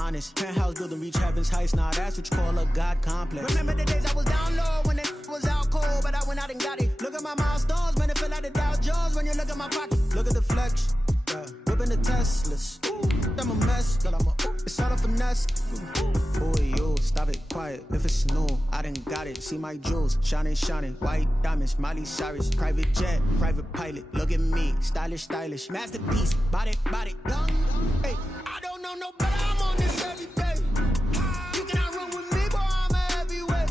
honest. Penthouse building, reach heaven's heights. Now that's what you call a God complex. Remember the days I was down low when it was out cold, but I went out and got it. Look at my milestones, man, it feel like the Dow Jones when you look at my pocket. Look at the flex, yeah. Whipping the Teslas. I'm a mess, girl, it's all a finesse. Boy, yo, stop it, quiet. If it's new, I done got it. See my jewels, shining, shining. White diamonds, Miley Cyrus. Private jet, private pilot. Look at me, stylish, stylish. Masterpiece, body, young. Hey, I don't know no better. I'm on this every day. You cannot run with me, boy, I'm a heavyweight.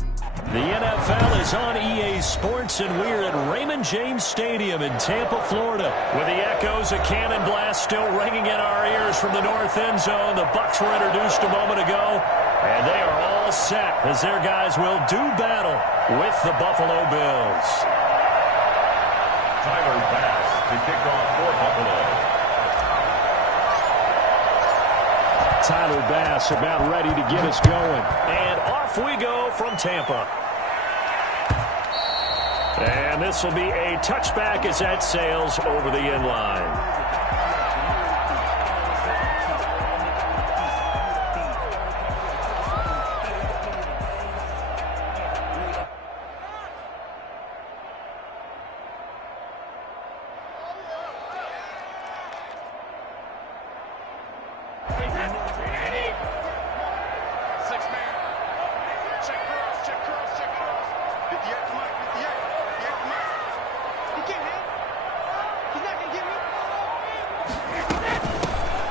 The NFL is on EA Sports, and we're at Raymond James Stadium in Tampa, Florida. With the echoes of cannon blast still ringing in our ears from the north end zone. The Bucs were introduced a moment ago, and they are all set as their guys will do battle with the Buffalo Bills. Tyler Bass to kick off for Buffalo. Tyler Bass about ready to get us going. And off we go from Tampa. And this will be a touchback as that sails over the end line.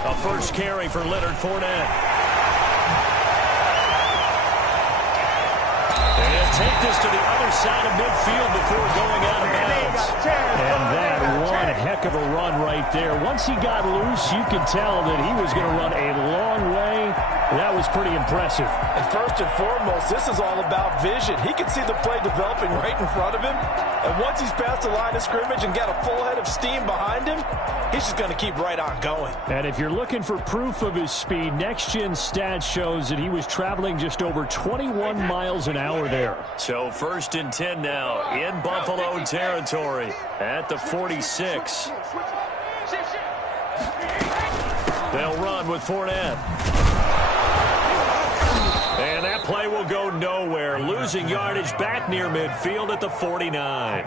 A first carry for Leonard Fournette. And take this to the other side of midfield before going out of bounds. And that one heck of a run right there. Once he got loose, you could tell that he was going to run a long way. That was pretty impressive. And first and foremost, this is all about vision. He can see the play developing right in front of him. And once he's past the line of scrimmage and got a full head of steam behind him, he's just going to keep right on going. And if you're looking for proof of his speed, Next Gen Stats shows that he was traveling just over 21 miles an hour there. So 1st and 10 now in Buffalo territory at the 46. They'll run with Fournette. And that play will go nowhere. Losing yardage back near midfield at the 49.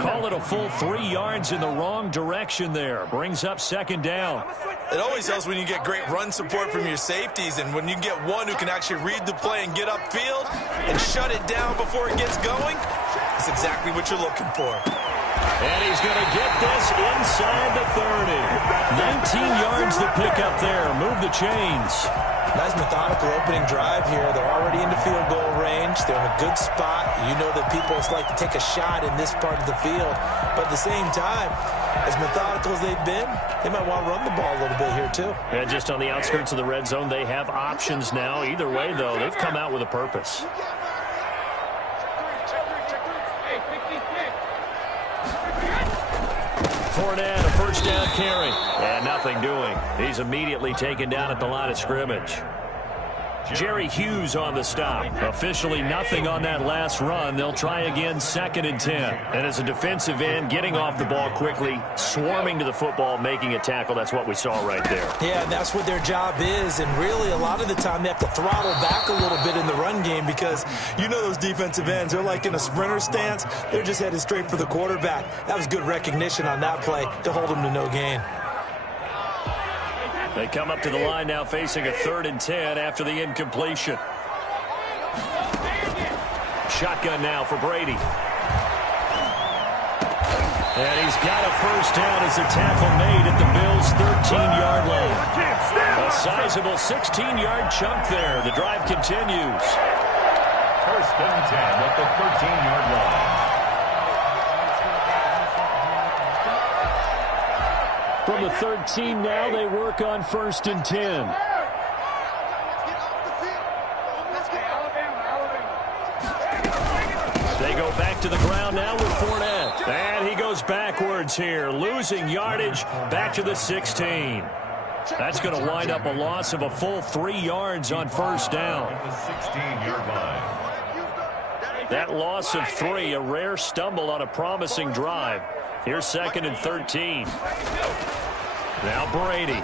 Call it a full 3 yards in the wrong direction there. Brings up 2nd down. It always helps when you get great run support from your safeties, and when you get one who can actually read the play and get upfield and shut it down before it gets going, that's exactly what you're looking for. And he's going to get this inside the 30. 19 yards to pick up there. Move the chains. Nice methodical opening drive here. They're already into field goal range. They're in a good spot. You know that people like to take a shot in this part of the field. But at the same time, as methodical as they've been, they might want to run the ball a little bit here too. And just on the outskirts of the red zone, they have options now. Either way, though, they've come out with a purpose. Fournette, a first down carry. And nothing doing. He's immediately taken down at the line of scrimmage. Jerry Hughes on the stop. Officially nothing on that last run. They'll try again 2nd and 10. And as a defensive end, getting off the ball quickly, swarming to the football, making a tackle. That's what we saw right there. Yeah, that's what their job is. And really, a lot of the time, they have to throttle back a little bit in the run game because you know those defensive ends, they're like in a sprinter stance. They're just headed straight for the quarterback. That was good recognition on that play to hold them to no gain. They come up to the line now facing a 3rd and 10 after the incompletion. Shotgun now for Brady. And he's got a first down as the tackle made at the Bills' 13-yard line. A sizable 16-yard chunk there. The drive continues. 1st and 10 at the 13-yard line. From the 13 now, they work on 1st and 10. They go back to the ground now with Fournette. And he goes backwards here, losing yardage back to the 16. That's going to wind up a loss of a full 3 yards on 1st down. At the 16-yard line. That loss of 3, a rare stumble on a promising drive. Here's 2nd and 13. Now Brady.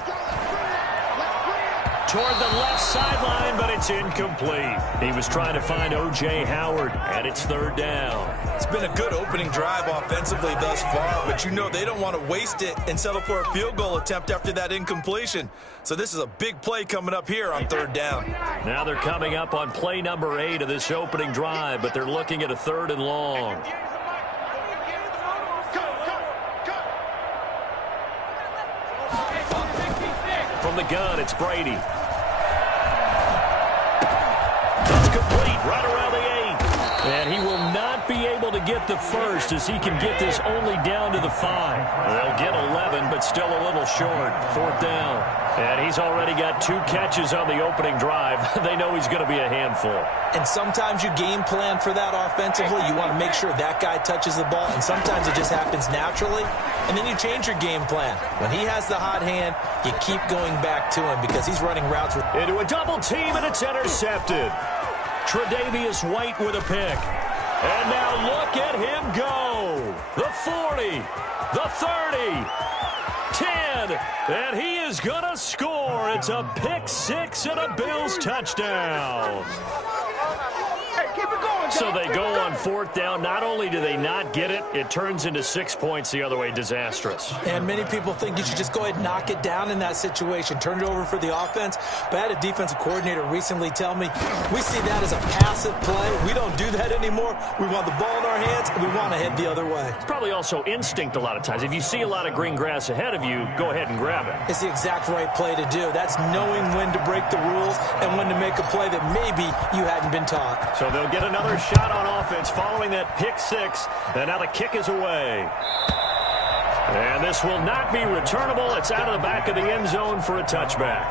toward the left sideline, but it's incomplete. He was trying to find O.J. Howard, and it's third down. It's been a good opening drive offensively thus far, but you know they don't want to waste it and settle for a field goal attempt after that incompletion. So this is a big play coming up here on third down. Now they're coming up on play number 8 of this opening drive, but they're looking at a 3rd and long. From the gun, it's Brady. That's complete right around the 8. And he will not be able to get the first as he can get this only down to the 5. They'll get 11, but still a little short. 4th down. And he's already got 2 catches on the opening drive. They know he's going to be a handful. And sometimes you game plan for that offensively. You want to make sure that guy touches the ball, and sometimes it just happens naturally. And then you change your game plan. When he has the hot hand, you keep going back to him because he's running routes with... Into a double team, and it's intercepted. Tre'Davious White with a pick. And now look at him go. The 40, the 30, 10, and he is going to score. It's a pick 6 and a Bills touchdown. So they go on 4th down. Not only do they not get it, it turns into 6 points the other way. Disastrous. And many people think you should just go ahead and knock it down in that situation, turn it over for the offense. But I had a defensive coordinator recently tell me, we see that as a passive play. We don't do that anymore. We want the ball in our hands, and we want to head the other way. It's probably also instinct a lot of times. If you see a lot of green grass ahead of you, go ahead and grab it. It's the exact right play to do. That's knowing when to break the rules and when to make a play that maybe you hadn't been taught. So they'll get another shot on offense following that pick 6, and now the kick is away. And this will not be returnable. It's out of the back of the end zone for a touchback.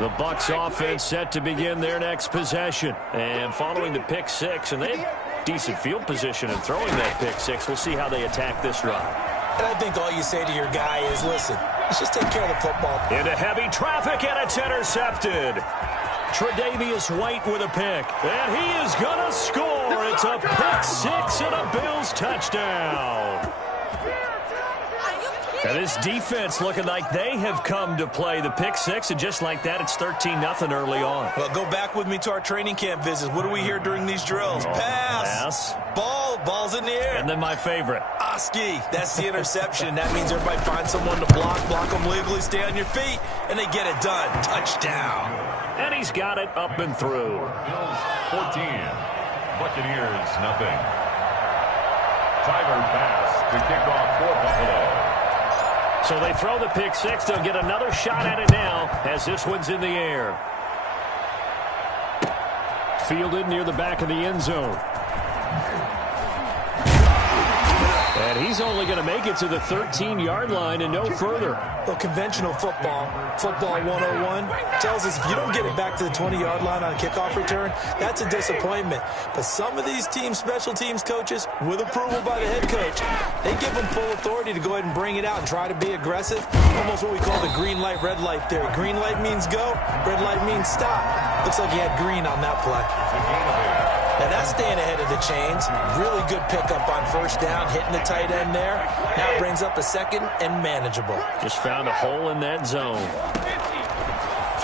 The Bucs offense set to begin their next possession. And following the pick 6, and they have decent field position in throwing that pick 6. We'll see how they attack this drive. And I think all you say to your guy is, listen, let's just take care of the football. Into heavy traffic, and it's intercepted. Tre'Davious White with a pick, and he is going to score. It's a pick 6 and a Bills touchdown. And this defense looking like they have come to play the pick 6, and just like that, it's 13-0 early on. Well, go back with me to our training camp visits. What do we hear during these drills? Pass. Ball's in the air. And then my favorite. Oski. That's the interception. That means everybody finds someone to block them legally, stay on your feet, and they get it done. Touchdown. And he's got it up and through. Bills 14, Buccaneers nothing. Tyler Bass to kick off for Buffalo. So they throw the pick 6. They'll get another shot at it now as this one's in the air. Fielded near the back of the end zone. And he's only going to make it to the 13-yard line and no further. Well, conventional football 101, tells us if you don't get it back to the 20-yard line on a kickoff return, that's a disappointment. But some of these teams, special teams coaches, with approval by the head coach, they give them full authority to go ahead and bring it out and try to be aggressive. Almost what we call the green light, red light theory. Green light means go, red light means stop. Looks like he had green on that play. Now that's staying ahead of the chains. Really good pickup on first down, hitting the tight end there. Now it brings up a 2nd and manageable. Just found a hole in that zone.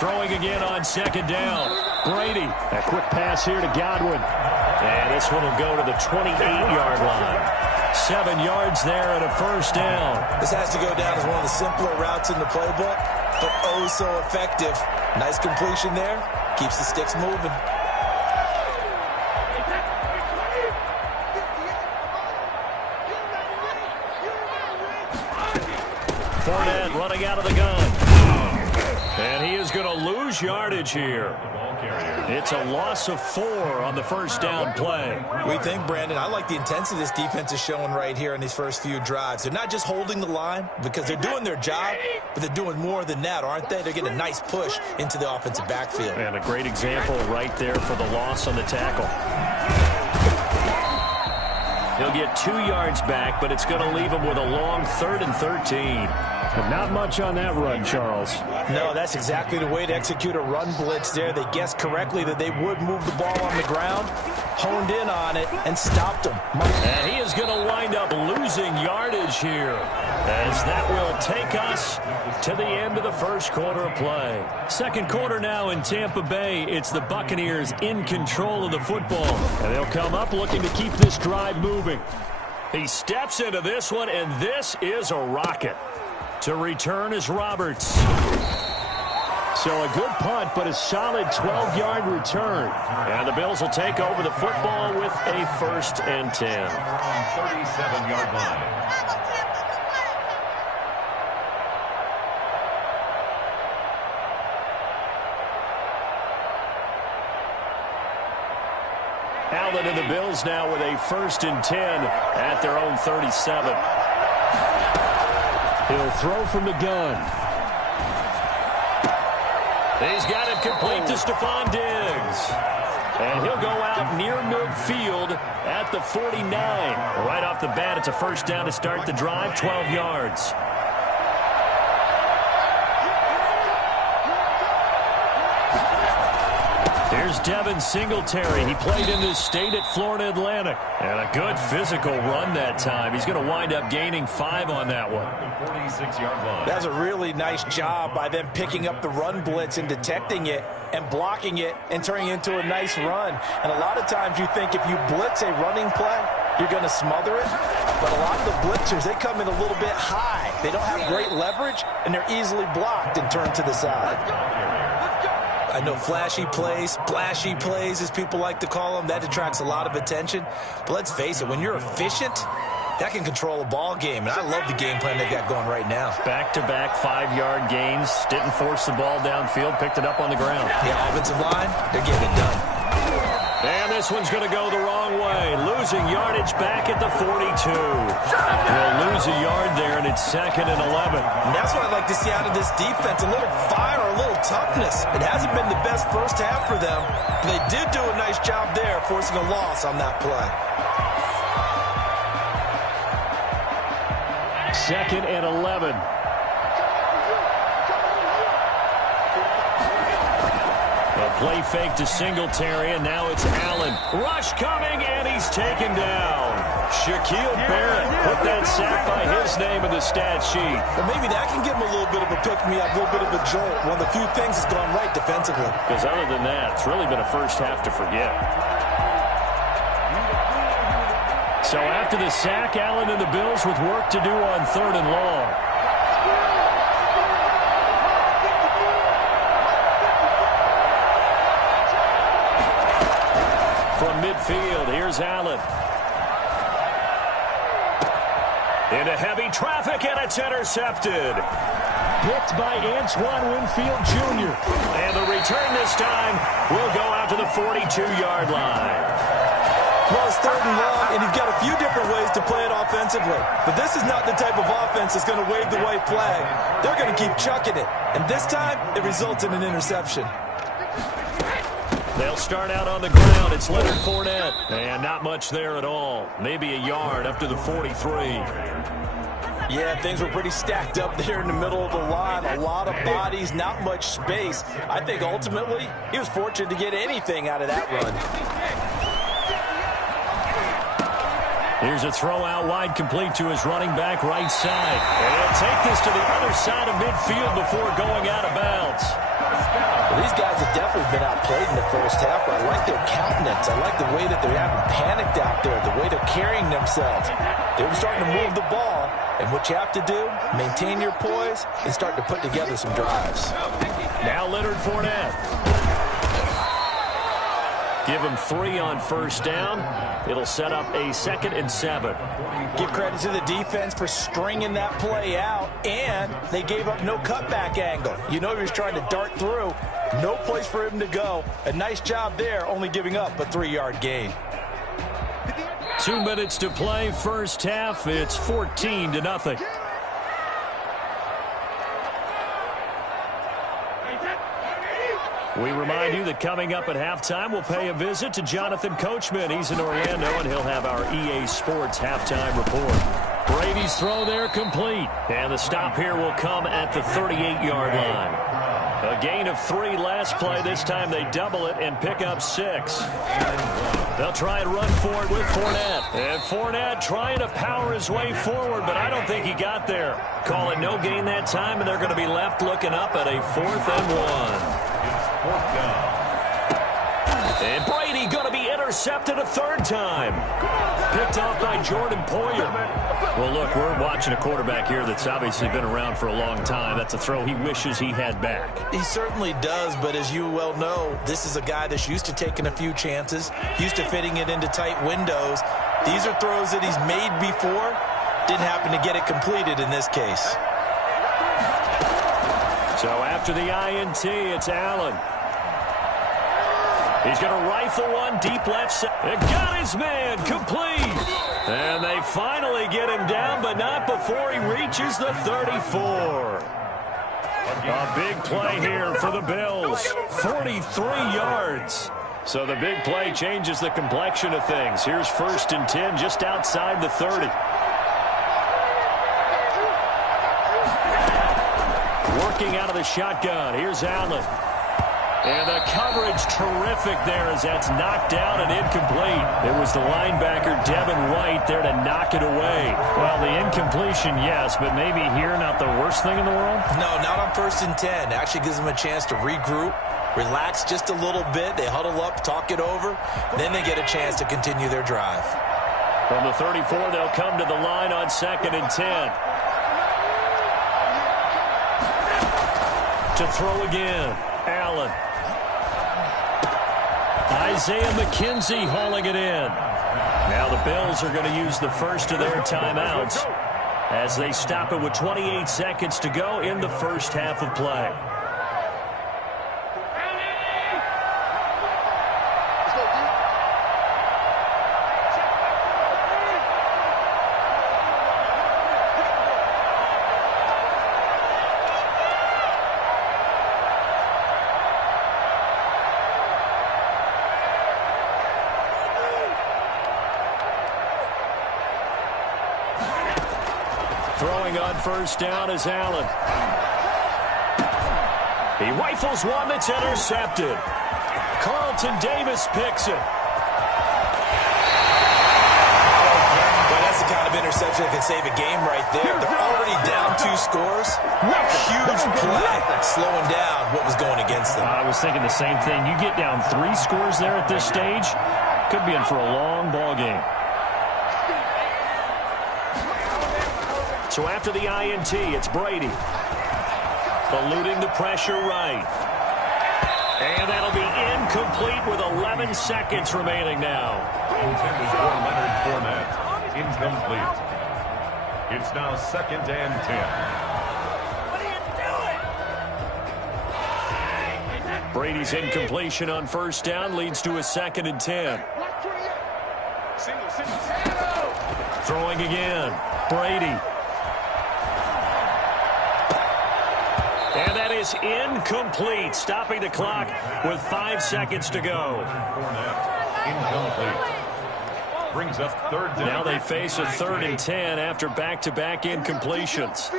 Throwing again on 2nd down. Brady, a quick pass here to Godwin. And this one will go to the 28-yard line. 7 yards there and a first down. This has to go down as one of the simpler routes in the playbook, but oh so effective. Nice completion there. Keeps the sticks moving. Fournette running out of the gun. And he is going to lose yardage here. It's a loss of 4 on the first down play. We think, Brandon, I like the intensity this defense is showing right here in these first few drives. They're not just holding the line because they're doing their job, but they're doing more than that, aren't they? They're getting a nice push into the offensive backfield. And a great example right there for the loss on the tackle. He'll get 2 yards back, but it's going to leave him with a long 3rd and 13. But not much on that run, Charles. No, that's exactly the way to execute a run blitz there. They guessed correctly that they would move the ball on the ground, honed in on it, and stopped them. And he is going to wind up losing yardage here, as that will take us to the end of the first quarter of play. Second quarter now in Tampa Bay. It's the Buccaneers in control of the football, and they'll come up looking to keep this drive moving. He steps into this one, and this is a rocket. To return is Roberts. So a good punt, but a solid 12-yard return. And the Bills will take over the football with a 1st and 10. 37-yard line. Allen and the Bills now with a 1st and 10 at their own 37. He'll throw from the gun. He's got it complete to Stephon Diggs. And he'll go out near midfield at the 49. Right off the bat, it's a 1st down to start the drive, 12 yards. Here's Devin Singletary. He played in this state at Florida Atlantic. And a good physical run that time. He's going to wind up gaining 5 on that one. 46-yard line. That's a really nice job by them picking up the run blitz and detecting it and blocking it and turning it into a nice run. And a lot of times you think if you blitz a running play, you're going to smother it. But a lot of the blitzers, they come in a little bit high. They don't have great leverage, and they're easily blocked and turned to the side. I know flashy plays, splashy plays, as people like to call them, that attracts a lot of attention. But let's face it, when you're efficient, that can control a ball game. And I love the game plan they've got going right now. Back-to-back 5-yard gains. Didn't force the ball downfield. Picked it up on the ground. Yeah, offensive line, they're getting it done. And this one's going to go the wrong way. Losing yardage back at the 42. They'll lose a yard there, and it's 2nd and 11. And that's what I'd like to see out of this defense. A little fire, a little toughness. It hasn't been the best first half for them. But they did do a nice job there, forcing a loss on that play. 2nd and 11. Play fake to Singletary, and now it's Allen. Rush coming, and he's taken down. Shaquille Barrett put that sack by his name in the stat sheet. Well, maybe that can give him a little bit of a pick-me-up, a little bit of a jolt. One of the few things that's gone right defensively. Because other than that, it's really been a first half to forget. So after the sack, Allen and the Bills with work to do on 3rd and long. From midfield, here's Allen. Into heavy traffic, and it's intercepted. Picked by Antoine Winfield Jr. And the return this time will go out to the 42-yard line. Well, it's 3rd and long, and you've got a few different ways to play it offensively. But this is not the type of offense that's going to wave the white flag. They're going to keep chucking it. And this time, it results in an interception. They'll start out on the ground. It's Leonard Fournette. And not much there at all. Maybe a yard up to the 43. Yeah, things were pretty stacked up there in the middle of the line. A lot of bodies, not much space. I think ultimately he was fortunate to get anything out of that run. Here's a throw out wide, complete to his running back right side. And he'll take this to the other side of midfield before going out of bounds. Well, these guys have definitely been outplayed in the first half, but I like their countenance. I like the way that they haven't panicked out there, the way they're carrying themselves. They're starting to move the ball, and what you have to do, maintain your poise and start to put together some drives. Now Leonard Fournette. Give him 3 on 1st down. It'll set up a 2nd and 7. Give credit to the defense for stringing that play out, and they gave up no cutback angle. You know he was trying to dart through. No place for him to go. A nice job there, only giving up a 3-yard gain. 2 minutes to play, first half. It's 14-0. We remind you that coming up at halftime, we'll pay a visit to Jonathan Coachman. He's in Orlando, and he'll have our EA Sports halftime report. Brady's throw there complete. And the stop here will come at the 38-yard line. A gain of 3 last play. This time they double it and pick up 6. They'll try and run for it with Fournette. And Fournette trying to power his way forward, but I don't think he got there. Call it no gain that time, and they're going to be left looking up at a 4th and 1. And Brady going to be intercepted a 3rd time. Picked off by Jordan Poyer. Well, look, we're watching a quarterback here that's obviously been around for a long time. That's a throw he wishes he had back. He certainly does, but as you well know, this is a guy that's used to taking a few chances, used to fitting it into tight windows. These are throws that he's made before. Didn't happen to get it completed in this case. So after the INT, it's Allen. He's going to rifle one deep left side. It got his man complete. And they finally get him down, but not before he reaches the 34. A big play here for the Bills. 43 yards. So the big play changes the complexion of things. Here's 1st and 10 just outside the 30. Working out of the shotgun. Here's Allen. And the coverage terrific there as that's knocked down and incomplete. It was the linebacker, Devin White, there to knock it away. Well, the incompletion, yes, but maybe here not the worst thing in the world? No, not on 1st and 10. Actually gives them a chance to regroup, relax just a little bit. They huddle up, talk it over. Then they get a chance to continue their drive. From the 34, they'll come to the line on 2nd and 10. To throw again, Allen. Isaiah McKenzie hauling it in. Now the Bills are going to use the first of their timeouts as they stop it with 28 seconds to go in the first half of play. Throwing on 1st down is Allen. He rifles one that's intercepted. Carlton Davis picks it. Well, that's the kind of interception that can save a game right there. They're already down 2 scores. Huge play, slowing down what was going against them. I was thinking the same thing. You get down 3 scores there at this stage, could be in for a long ball game. So after the INT, it's Brady. Eluding the pressure right. And that'll be incomplete with 11 seconds remaining now. Intended for Leonard Fournette. Incomplete. It's now 2nd and 10. Brady's incompletion on 1st down leads to a 2nd and 10. Throwing again. Brady. And that is incomplete, stopping the clock with 5 seconds to go. Incomplete. Brings up 3rd down. Now they face a 3rd and 10 after back-to-back incompletions.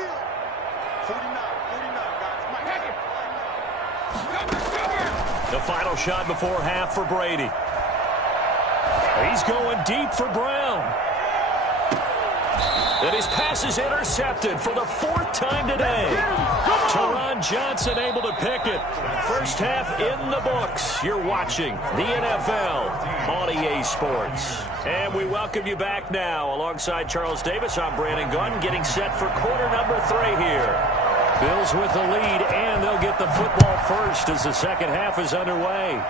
The final shot before half for Brady. He's going deep for Brown. And his pass is intercepted for the 4th time today. Teron Johnson able to pick it. First half in the books. You're watching the NFL on EA Sports. And we welcome you back now. Alongside Charles Davis, I'm Brandon Gunn, getting set for quarter number 3 here. Bills with the lead, and they'll get the football first as the second half is underway.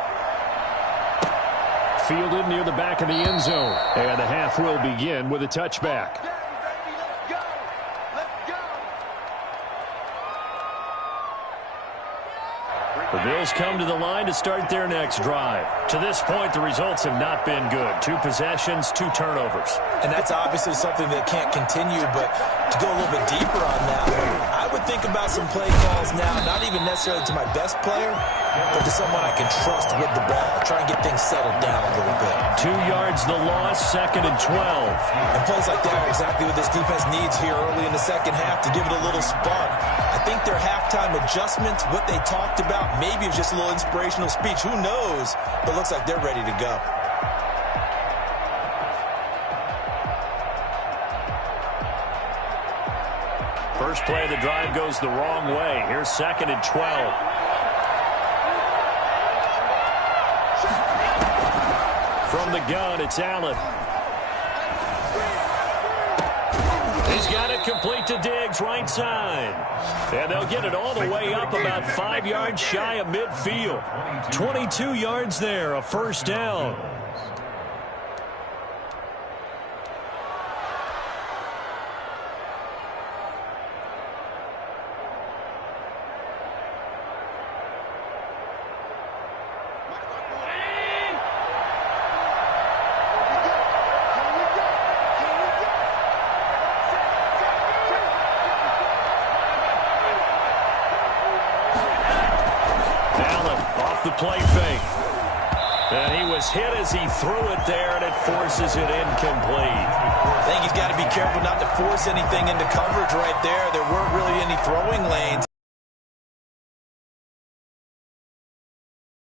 Fielded near the back of the end zone. And the half will begin with a touchback. The Bills come to the line to start their next drive. To this point, the results have not been good. 2 possessions, 2 turnovers. And that's obviously something that can't continue, but to go a little bit deeper on that, I would think think about some play calls now, not even necessarily to my best player, but to someone I can trust with the ball. Try and get things settled down a little bit. 2 yards the loss, 2nd and 12. And plays like that are exactly what this defense needs here early in the second half to give it a little spark. I think their halftime adjustments, what they talked about, maybe it was just a little inspirational speech. Who knows? But it looks like they're ready to go. First play of the drive goes the wrong way. Here's 2nd and 12. From the gun, it's Allen. He's got it complete to Diggs, right side. And they'll get it all the way up about 5 yards shy of midfield. 22 yards there, a first down. The play fake. And he was hit as he threw it there, and it forces it incomplete. I think he's got to be careful not to force anything into coverage right there. There weren't really any throwing lanes.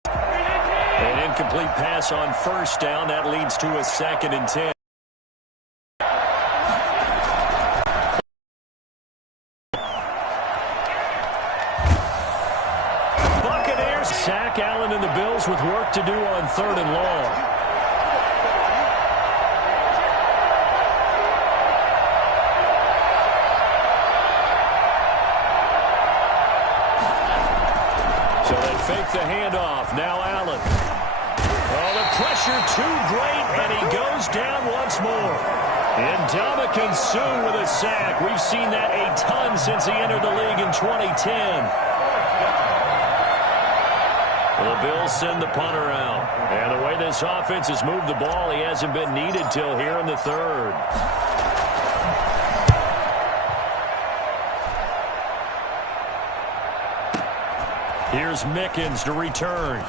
An incomplete pass on first down. That leads to a 2nd and 10. Sack Allen and the Bills with work to do on 3rd and long. So they fake the handoff. Now Allen. Oh, the pressure too great, and he goes down once more. Ndamukong Suh with a sack. We've seen that a ton since he entered the league in 2010. The Bills send the punter out. And the way this offense has moved the ball, he hasn't been needed till here in the 3rd. Here's Mickens to return.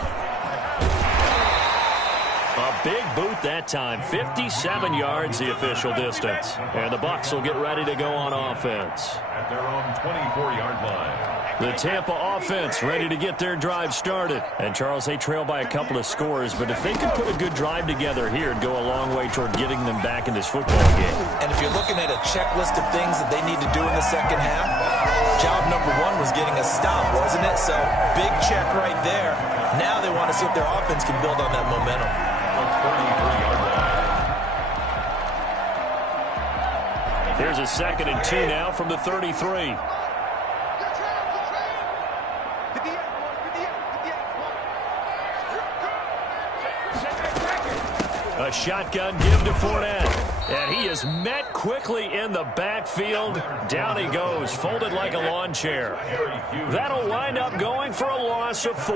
A big boot that time. 57 yards the official distance. And the Bucs will get ready to go on offense. At their own 24-yard line. The Tampa offense ready to get their drive started. And, Charles, they trail by a couple of scores, but if they could put a good drive together here, it'd go a long way toward getting them back in this football game. And if you're looking at a checklist of things that they need to do in the second half, job number 1 was getting a stop, wasn't it? So, big check right there. Now they want to see if their offense can build on that momentum. Here's a 2nd and 2 now from the 33. A shotgun give to Fournette. And he is met quickly in the backfield. Down he goes, folded like a lawn chair. That'll wind up going for a loss of 4.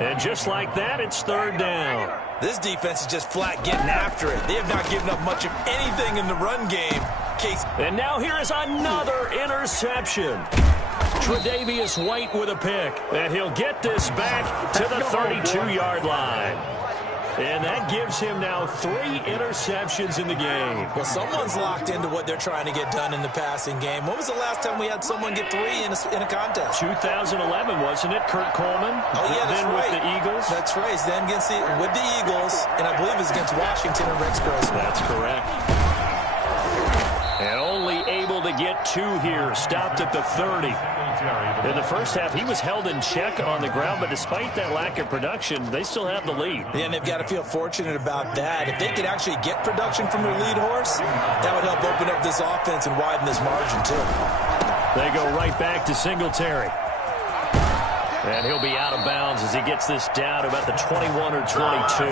And just like that, it's 3rd down. This defense is just flat getting after it. They have not given up much of anything in the run game. And now here is another interception. Tre'Davious White with a pick. And he'll get this back to the 32-yard line. And that gives him now 3 interceptions in the game. Well, someone's locked into what they're trying to get done in the passing game. When was the last time we had someone get 3 in a contest? 2011, wasn't it? Kurt Coleman? Oh, yeah, that's then right. With the Eagles? That's right. Then with the Eagles, and I believe it's against Washington and Rex Grossman. That's correct. And only able to get 2 here. Stopped at the 30. In the first half, he was held in check on the ground, but despite that lack of production, they still have the lead. Yeah, and they've got to feel fortunate about that. If they could actually get production from their lead horse, that would help open up this offense and widen this margin, too. They go right back to Singletary. And he'll be out of bounds as he gets this down to about the 21 or 22.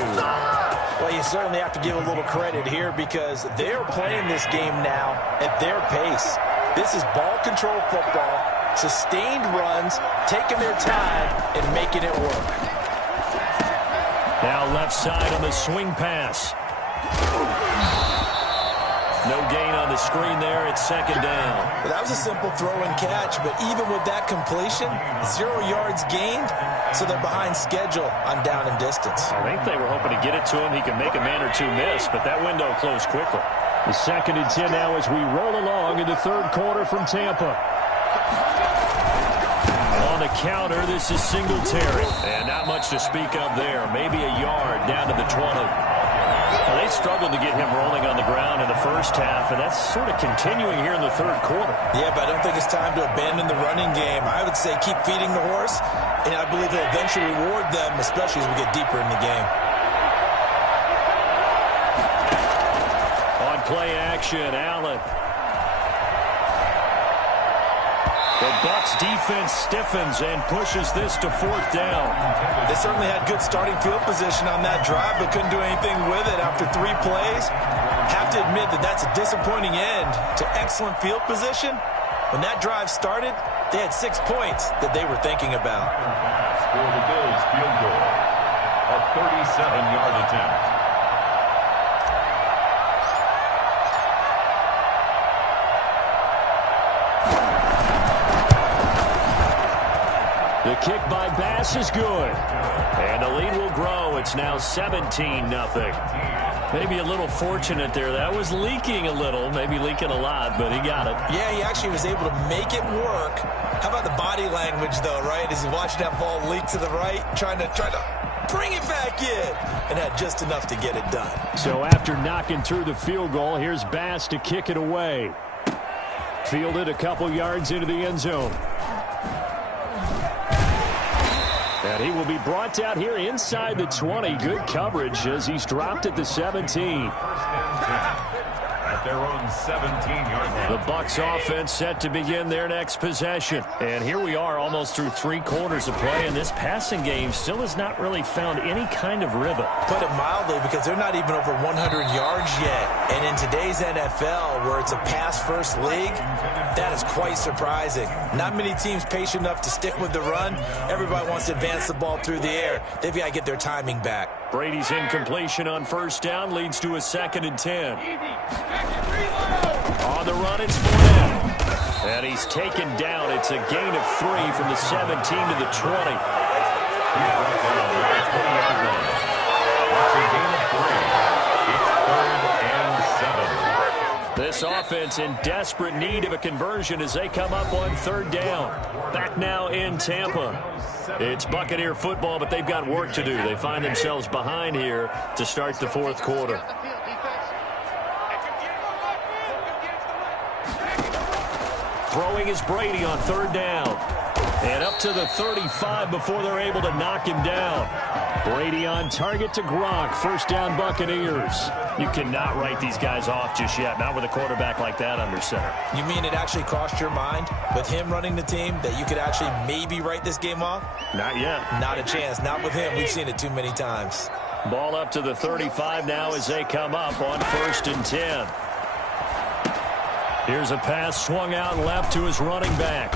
Well, you certainly have to give a little credit here because they're playing this game now at their pace. This is ball control football, sustained runs, taking their time, and making it work. Now left side on the swing pass. No gain on the screen there. It's second down. Well, that was a simple throw and catch, but even with that completion, 0 yards gained, so they're behind schedule on down and distance. I think they were hoping to get it to him. He could make a man or two miss, but that window closed quickly. The 2nd and 10 now as we roll along in the 3rd quarter from Tampa. On the counter, this is Singletary. And not much to speak of there. Maybe a yard down to the 20. Well, they struggled to get him rolling on the ground in the first half, and that's sort of continuing here in the 3rd quarter. Yeah, but I don't think it's time to abandon the running game. I would say keep feeding the horse, and I believe he'll eventually reward them, especially as we get deeper in the game. On play action, Allen. The Bucs defense stiffens and pushes this to 4th down. They certainly had good starting field position on that drive, but couldn't do anything with it after 3 plays. Have to admit that that's a disappointing end to excellent field position. When that drive started, they had 6 points that they were thinking about. For the Bills field goal, a 37-yard attempt. The kick by Bass is good. And the lead will grow. It's now 17-0. Maybe a little fortunate there. That was leaking a little, maybe leaking a lot, but he got it. Yeah, he actually was able to make it work. How about the body language, though, right? As he watched that ball leak to the right, trying to bring it back in, and had just enough to get it done. So after knocking through the field goal, here's Bass to kick it away. Fielded a couple yards into the end zone. And he will be brought down here inside the 20. Good coverage as he's dropped at the 17. At their own 17-yard line. The Bucs offense set to begin their next possession. And here we are almost through 3 quarters of play, and this passing game still has not really found any kind of rhythm. Put it mildly, because they're not even over 100 yards yet. And in today's NFL, where it's a pass-first league, that is quite surprising. Not many teams patient enough to stick with the run. Everybody wants to advance the ball through the air. They've got to get their timing back. Brady's incompletion on 1st down leads to a 2nd and 10. On the run, it's Fournette. And he's taken down. It's a gain of 3 from the 17 to the 20. This offense in desperate need of a conversion as they come up on 3rd down. Back now in Tampa. It's Buccaneer football, but they've got work to do. They find themselves behind here to start the 4th quarter. Throwing is Brady on 3rd down. And up to the 35 before they're able to knock him down. Brady on target to Gronk. 1st down Buccaneers. You cannot write these guys off just yet. Not with a quarterback like that under center. You mean it actually crossed your mind with him running the team that you could actually maybe write this game off? Not yet. Not a chance. Not with him. We've seen it too many times. Ball up to the 35 now as they come up on 1st and 10. Here's a pass swung out left to his running back.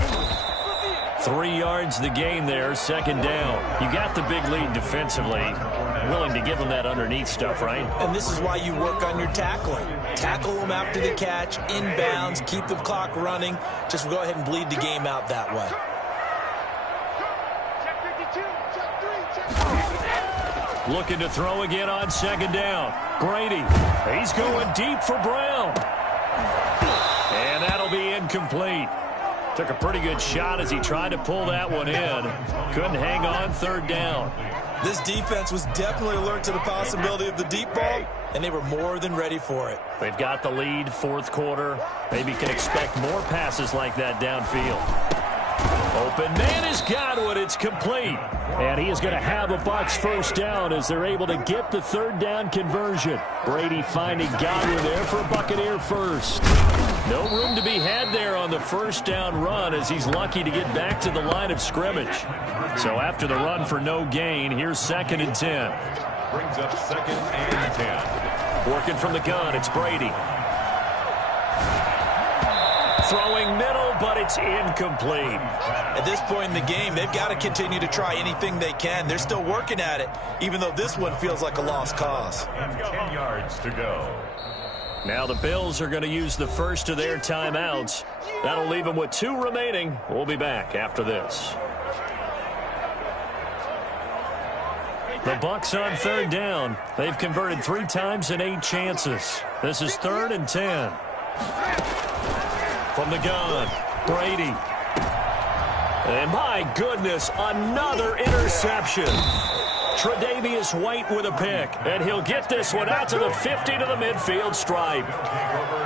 3 yards the gain there, 2nd down. You got the big lead defensively. Willing to give them that underneath stuff, right? And this is why you work on your tackling. Tackle them after the catch, inbounds, keep the clock running. Just go ahead and bleed the game out that way. Looking to throw again on 2nd down. Brady, he's going deep for Brown. And that'll be incomplete. Took a pretty good shot as he tried to pull that one in. Couldn't hang on 3rd down. This defense was definitely alert to the possibility of the deep ball, and they were more than ready for it. They've got the lead, 4th quarter. Maybe can expect more passes like that downfield. Open man has got it. It's complete. And he is going to have a Bucs 1st down as they're able to get the 3rd down conversion. Brady finding Godwin there for a Buccaneer first. No room to be had there on the 1st down run as he's lucky to get back to the line of scrimmage. So after the run for no gain, here's 2nd and 10. Brings up 2nd and 10. Working from the gun, it's Brady. Throwing middle, but it's incomplete. At this point in the game, they've got to continue to try anything they can. They're still working at it, even though this one feels like a lost cause. And 10 yards to go. Now the Bills are going to use the first of their timeouts. That'll leave them with 2 remaining. We'll be back after this. The Bucs on 3rd down. They've converted 3 times in 8 chances. This is 3rd and 10. From the gun, Brady. And my goodness, another interception. Tre'Davious White with a pick, and he'll get this one out to the 50 to the midfield stripe.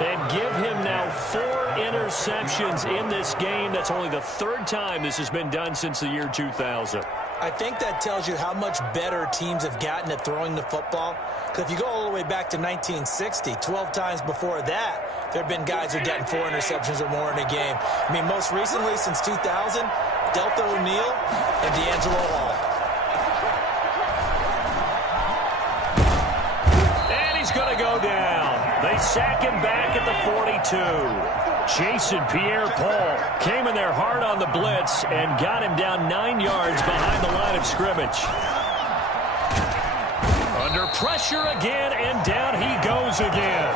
And give him now 4 interceptions in this game. That's only the 3rd time this has been done since the year 2000. I think that tells you how much better teams have gotten at throwing the football. Because if you go all the way back to 1960, 12 times before that, there have been guys who are getting 4 interceptions or more in a game. I mean, most recently, since 2000, Delta O'Neal and D'Angelo Hall. Going to go down. They sack him back at the 42. Jason Pierre-Paul came in there hard on the blitz and got him down 9 yards behind the line of scrimmage. Under pressure again, and down he goes again.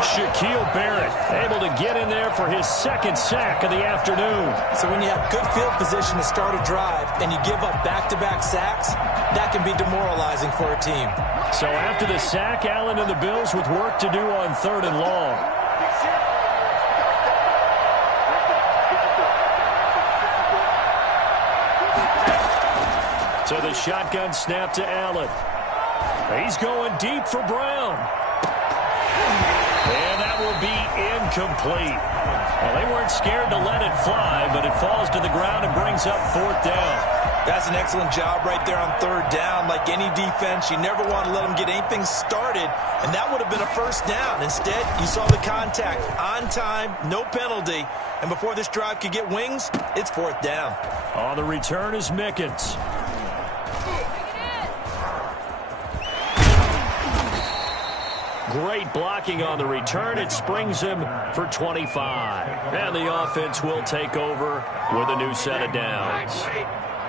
Shaquille Barrett able to get in there for his 2nd sack of the afternoon. So when you have good field position to start a drive and you give up back-to-back sacks, that can be demoralizing for a team. So after the sack, Allen and the Bills with work to do on 3rd and long. So the shotgun snap to Allen. He's going deep for Brown. And that will be incomplete. Well, they weren't scared to let it fly, but it falls to the ground and brings up 4th down. That's an excellent job right there on 3rd down. Like any defense, you never want to let them get anything started, and that would have been a 1st down. Instead, you saw the contact on time, no penalty, and before this drive could get wings, it's 4th down. On the return is Mickens. Great blocking on the return. It springs him for 25. And the offense will take over with a new set of downs.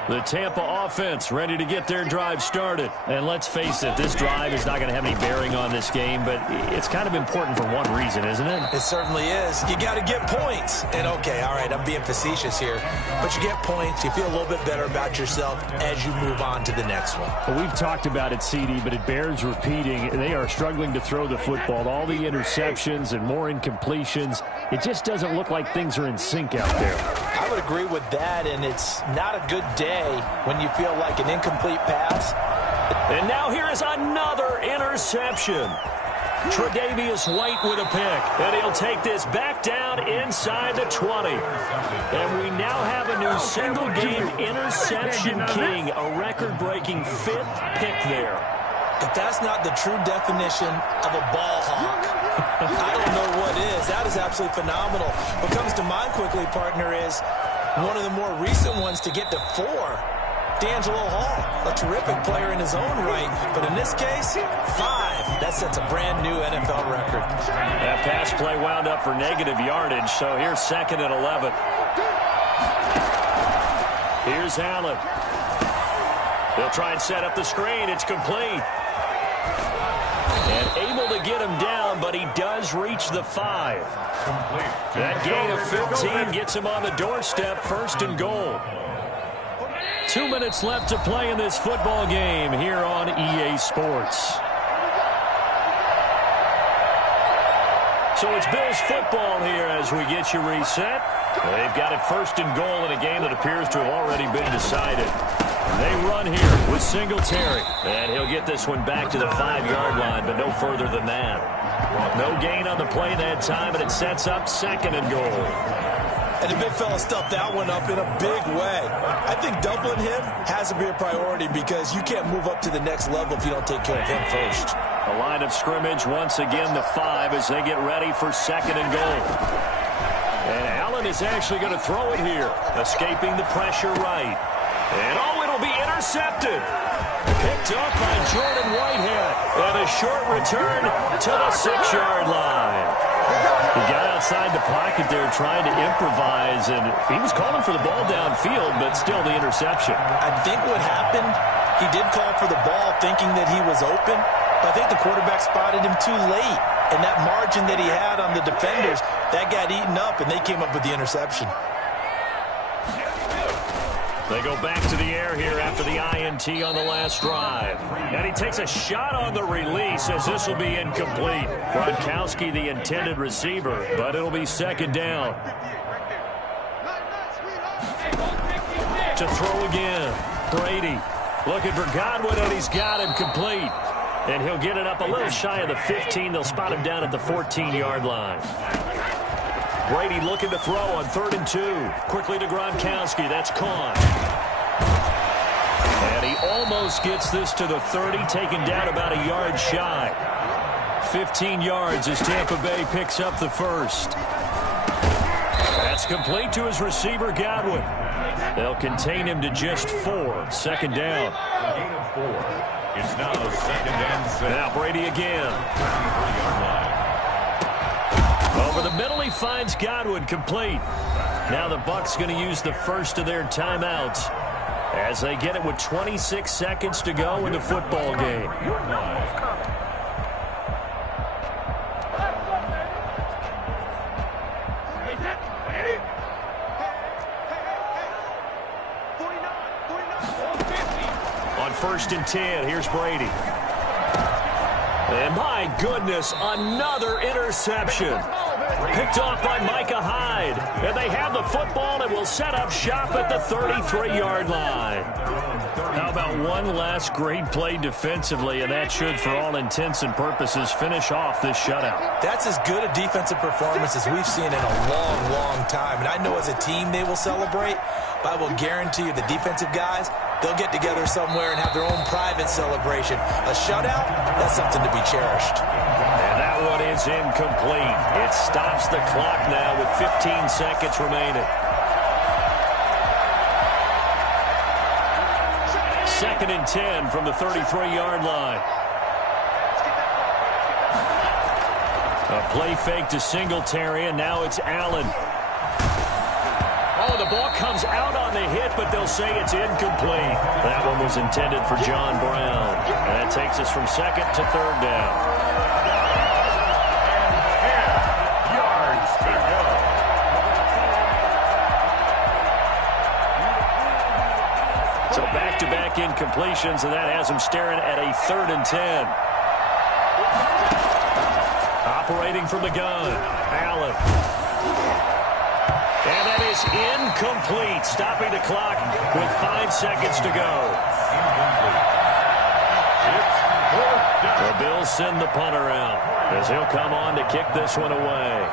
The Tampa offense ready to get their drive started. And let's face it, this drive is not going to have any bearing on this game, but it's kind of important for one reason, isn't it? It certainly is. You got to get points. And okay, all right, I'm being facetious here, but you get points, you feel a little bit better about yourself as you move on to the next one. Well, we've talked about it, CD, but it bears repeating. They are struggling to throw the football. All the interceptions and more incompletions. It just doesn't look like things are in sync out there. I would agree with that, and it's not a good day when you feel like an incomplete pass. And now here is another interception. Tre'Davious White with a pick, and he'll take this back down inside the 20. And we now have a new single-game interception king, a record-breaking 5th pick there. If that's not the true definition of a ball hawk, I don't know what is. That is absolutely phenomenal. What comes to mind quickly, partner, is one of the more recent ones to get to 4. D'Angelo Hall, a terrific player in his own right. But in this case, 5. That sets a brand new NFL record. That pass play wound up for negative yardage, so here's 2nd and 11. Here's Allen. They'll try and set up the screen. It's complete. And able to get him down, but he does reach the 5. That gain of 15 gets him on the doorstep, 1st and goal. 2 minutes left to play in this football game here on EA Sports. So it's Bills football here as we get you reset. They've got it 1st and goal in a game that appears to have already been decided. They run here with Singletary. And he'll get this one back to the 5-yard line, but no further than that. No gain on the play that time, and it sets up 2nd and goal. And the big fella stuffed that one up in a big way. I think doubling him has to be a priority because you can't move up to the next level if you don't take care of him first. The line of scrimmage, once again, the 5 as they get ready for 2nd and goal. And Allen is actually going to throw it here, escaping the pressure right. And oh, it'll be intercepted. Picked up by Jordan Whitehead. And a short return to the 6-yard line. He got outside the pocket there trying to improvise, and he was calling for the ball downfield, but still the interception. I think what happened, he did call for the ball thinking that he was open, But I think the quarterback spotted him too late. And that margin that he had on the defenders, that got eaten up, and they came up with the interception. They go back to the air here after the INT on the last drive. And he takes a shot on the release as this will be incomplete. Gronkowski, the intended receiver, but it'll be second down. To throw again. Brady looking for Godwin, and he's got him complete. And he'll get it up a little shy of the 15. They'll spot him down at the 14-yard line. Brady looking to throw on 3rd and 2. Quickly to Gronkowski. That's caught. And he almost gets this to the 30, taken down about a yard shy. 15 yards as Tampa Bay picks up the first. That's complete to his receiver, Godwin. They'll contain him to just 4. Second down. Gain of 4. It's now 2nd and 6. Now Brady again. Over the middle, he finds Godwin complete. Now the Bucs going to use the first of their timeouts as they get it with 26 seconds to go in the football game. On 1st and 10, here's Brady. And my goodness, another interception. Picked off by Micah Hyde. And they have the football and will set up shop at the 33-yard line. How about one last great play defensively, and that should, for all intents and purposes, finish off this shutout. That's as good a defensive performance as we've seen in a long, long time. And I know as a team they will celebrate, but I will guarantee you the defensive guys, they'll get together somewhere and have their own private celebration. A shutout, that's something to be cherished. And that one is incomplete. It stops the clock now with 15 seconds remaining. 2nd and 10 from the 33-yard line. A play fake to Singletary, and now it's Allen. Oh, the ball comes out on the hit, but they'll say it's incomplete. That one was intended for John Brown. And that takes us from 2nd to 3rd down. And 10 yards to go. So back-to-back incompletions, and that has him staring at a 3rd and 10. Operating from the gun, Allen. And that is incomplete, stopping the clock with 5 seconds to go. The Bills send the punter out as he'll come on to kick this one away.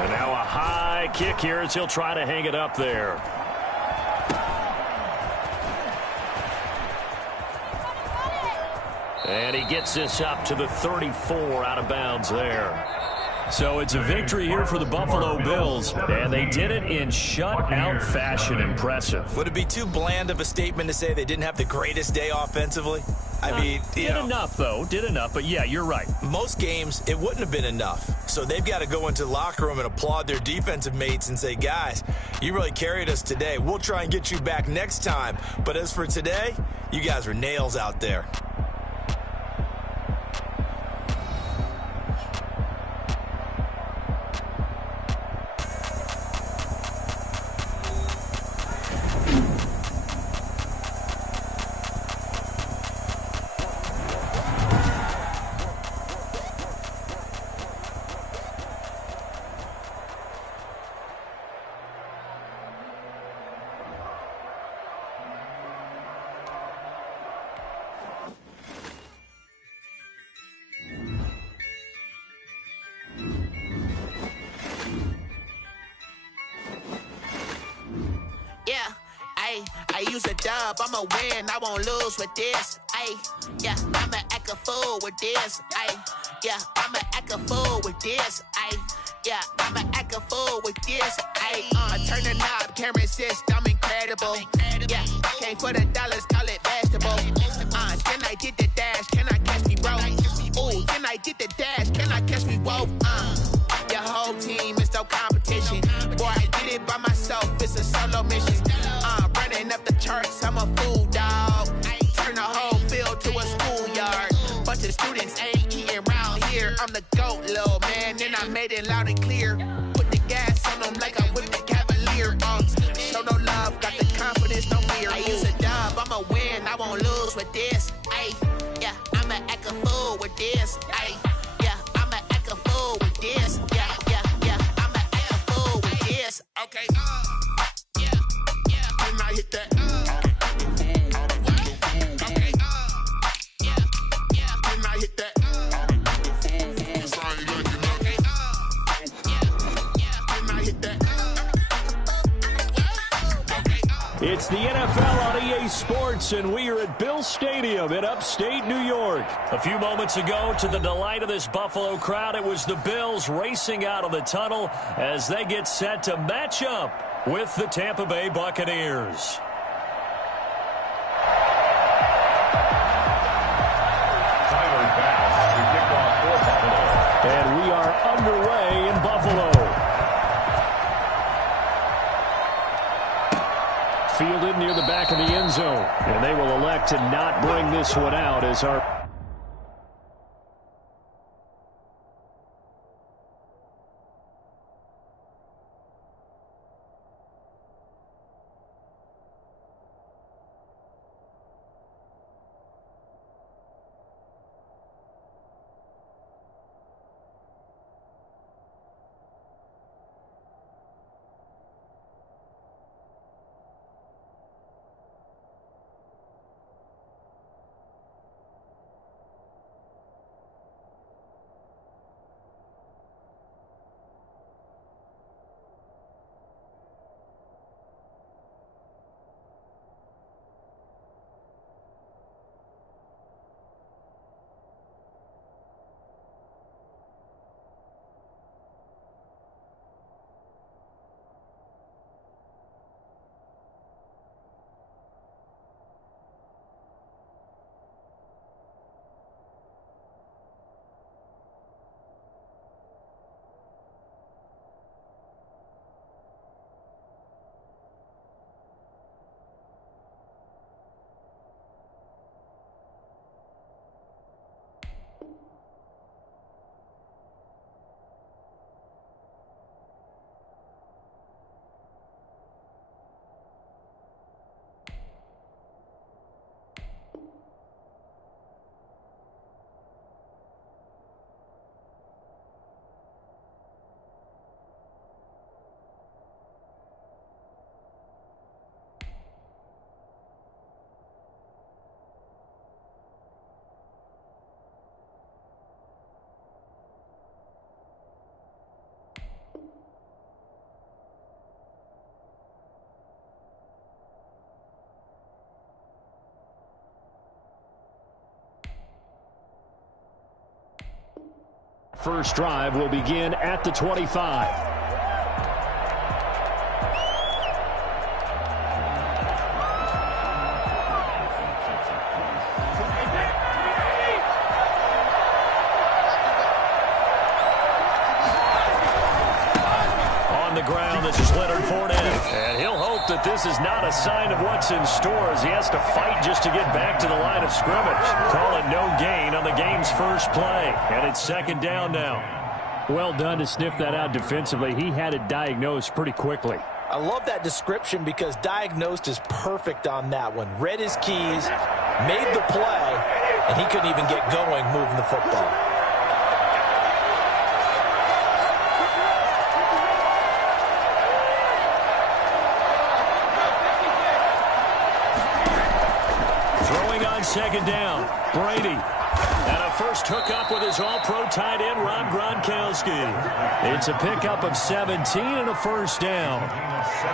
And now a high kick here as he'll try to hang it up there. And he gets this up to the 34 out of bounds there. So it's a victory here for the Buffalo Bills, and they did it in shutout fashion. Impressive. Would it be too bland of a statement to say they didn't have the greatest day offensively? I mean, did enough, though. Did enough, but yeah, you're right. Most games, it wouldn't have been enough. So they've got to go into the locker room and applaud their defensive mates and say, guys, you really carried us today. We'll try and get you back next time. But as for today, you guys were nails out there. I use a dub, I'ma win, I won't lose with this. Yeah, I'ma act a fool with this. Yeah, I'ma act a fool with this. Yeah, I'ma act a fool with this. I turn the knob, can't resist, I'm incredible. Yeah, came for the dollars, call it vegetable. Then I did the dash, can I catch me, bro? Ooh, then I did the dash, can I catch me, whoa? Your whole team is no competition. Boy, I did it by myself, it's a solo mission. Running up the charts, I'm a saying loud and clear. Put the gas on them like I'm with the Cavalier. Show no love, got the confidence, no fear. I use a dub, I'ma win, I won't lose with this. Ay, yeah, I'ma act a fool with this. Ay, yeah, I'ma act a fool with this. Yeah, yeah, yeah, I'ma act a fool with this. Okay, yeah, yeah, when I hit that. It's the NFL on EA Sports, and we are at Bill Stadium in upstate New York. A few moments ago, to the delight of this Buffalo crowd, it was the Bills racing out of the tunnel as they get set to match up with the Tampa Bay Buccaneers. And we are underway in Buffalo. Fielded near the back of the end zone. And they will elect to not bring this one out as our... First drive will begin at the 25. That this is not a sign of what's in store as he has to fight just to get back to the line of scrimmage. Call it no gain on the game's first play, and it's second down now. Well done to sniff that out defensively. He had it diagnosed pretty quickly. I love that description because diagnosed is perfect on that one. Read his keys, made the play, and he couldn't even get going moving the football. Second down, Brady. And a first hookup with his all-pro tight end, Rob Gronkowski. It's a pickup of 17 and a first down.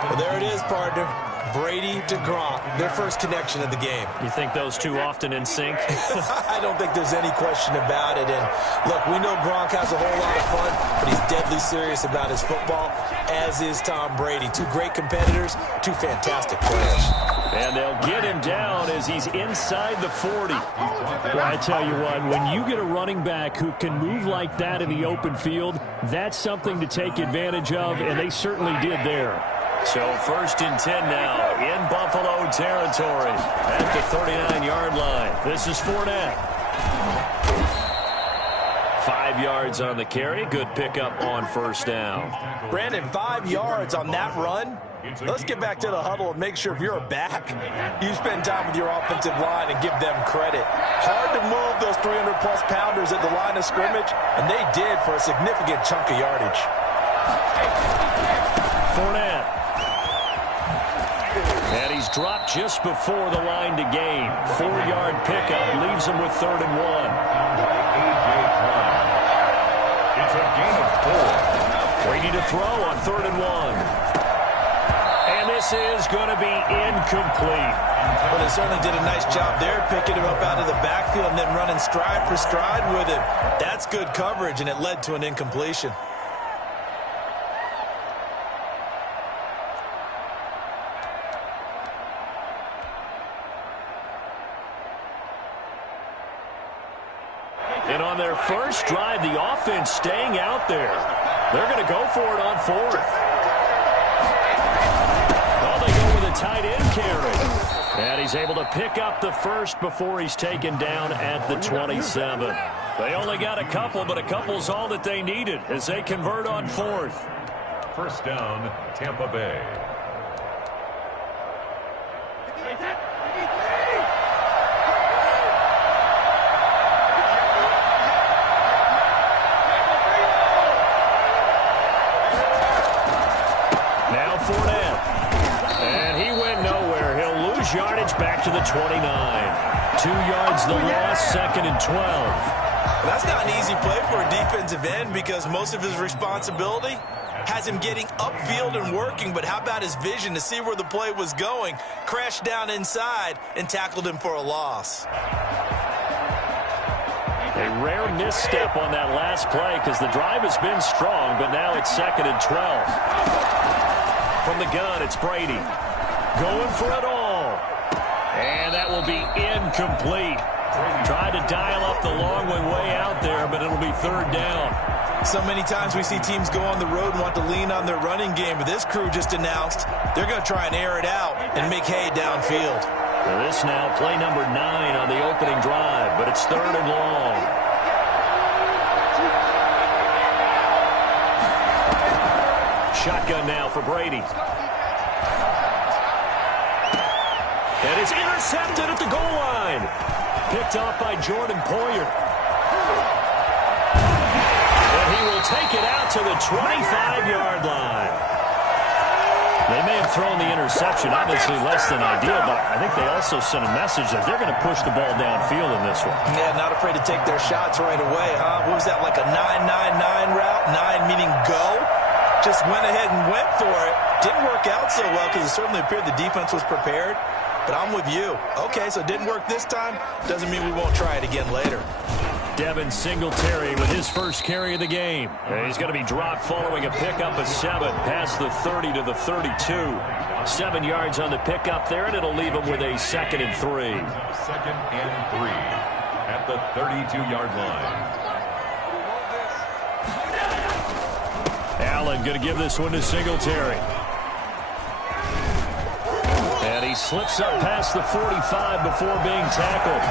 Well, there it is, partner. Brady to Gronk, their first connection of the game. You think those two often in sync? I don't think there's any question about it. And look, we know Gronk has a whole lot of fun, but he's deadly serious about his football, as is Tom Brady. Two great competitors, two fantastic players. And they'll get him down as he's inside the 40. Well, I tell you what, when you get a running back who can move like that in the open field, that's something to take advantage of, and they certainly did there. So first and 10 now in Buffalo territory at the 39-yard line. This is Fournette. 5 yards on the carry. Good pickup on first down. Brandon, 5 yards on that run. Let's get back to the huddle and make sure if you're a back, you spend time with your offensive line and give them credit. Hard to move those 300-plus pounders at the line of scrimmage, and they did for a significant chunk of yardage. Fournette. And he's dropped just before the line to gain. 4-yard pickup leaves him with 3rd and 1. It's a gain of 4. Brady to throw on 3rd and 1. And this is going to be incomplete. Well, they certainly did a nice job there, picking him up out of the backfield and then running stride for stride with him. That's good coverage, and it led to an incompletion. And on their first drive, the offense staying out there. They're going to go for it on 4th. Well, they go with a tight end carry. And he's able to pick up the first before he's taken down at the 27. They only got a couple, but a couple's all that they needed as they convert on 4th. First down, Tampa Bay. Now Fournette. And he went nowhere. He'll lose yardage back to the 29. 2 yards the loss, 2nd and 12. That's not an easy play for a defensive end because most of his responsibility has him getting upfield and working, but how about his vision to see where the play was going, crashed down inside, and tackled him for a loss. A rare misstep on that last play because the drive has been strong, but now it's 2nd and 12. From the gun, it's Brady. Going for it all. And that will be incomplete. Tried to dial up the long one way out there, but it'll be 3rd down. So many times we see teams go on the road and want to lean on their running game, but this crew just announced they're going to try and air it out and make hay downfield. This now play number 9 on the opening drive, but it's 3rd and long. Shotgun now for Brady. And it's intercepted at the goal line. Picked off by Jordan Poyer. And he will take it out to the 25-yard line. They may have thrown the interception, obviously less than ideal, but I think they also sent a message that they're going to push the ball downfield in this one. Yeah, not afraid to take their shots right away, huh? What was that, like a 9-9-9 route? 9 meaning go? Just went ahead and went for it. Didn't work out so well because it certainly appeared the defense was prepared. But I'm with you. Okay, so it didn't work this time. Doesn't mean we won't try it again later. Devin Singletary with his first carry of the game. And he's going to be dropped following a pickup of 7 past the 30 to the 32. 7 yards on the pickup there, and it'll leave him with a 2nd and 3. 2nd and 3 at the 32-yard line. Allen going to give this one to Singletary. And he slips up past the 45 before being tackled.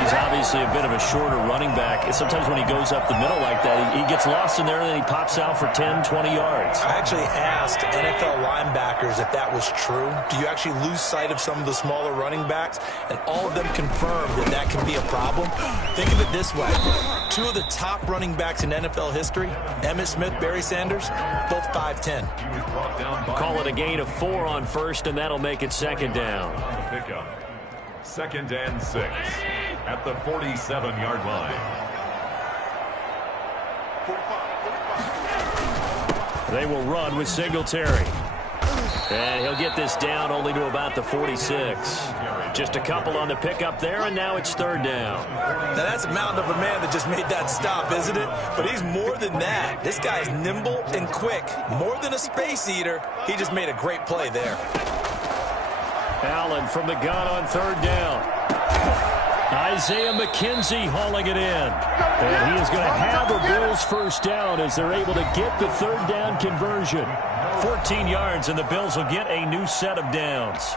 He's obviously a bit of a shorter running back. Sometimes when he goes up the middle like that, he gets lost in there and then he pops out for 10, 20 yards. I actually asked NFL linebackers if that was true. Do you actually lose sight of some of the smaller running backs? And all of them confirmed that that can be a problem. Think of it this way. 2 of the top running backs in NFL history, Emmitt Smith, Barry Sanders, both 5'10". Call it a gain of 4 on first, and that'll make it 2nd down. Pickup. 2nd and 6 at the 47-yard line. They will run with Singletary. And he'll get this down only to about the 46. Just a couple on the pickup there, and now it's 3rd down. Now that's a mountain of a man that just made that stop, isn't it? But he's more than that. This guy's nimble and quick. More than a space eater, he just made a great play there. Allen from the gun on 3rd down. Isaiah McKenzie hauling it in. And he is going to have a Bills first down as they're able to get the 3rd down conversion. 14 yards, and the Bills will get a new set of downs.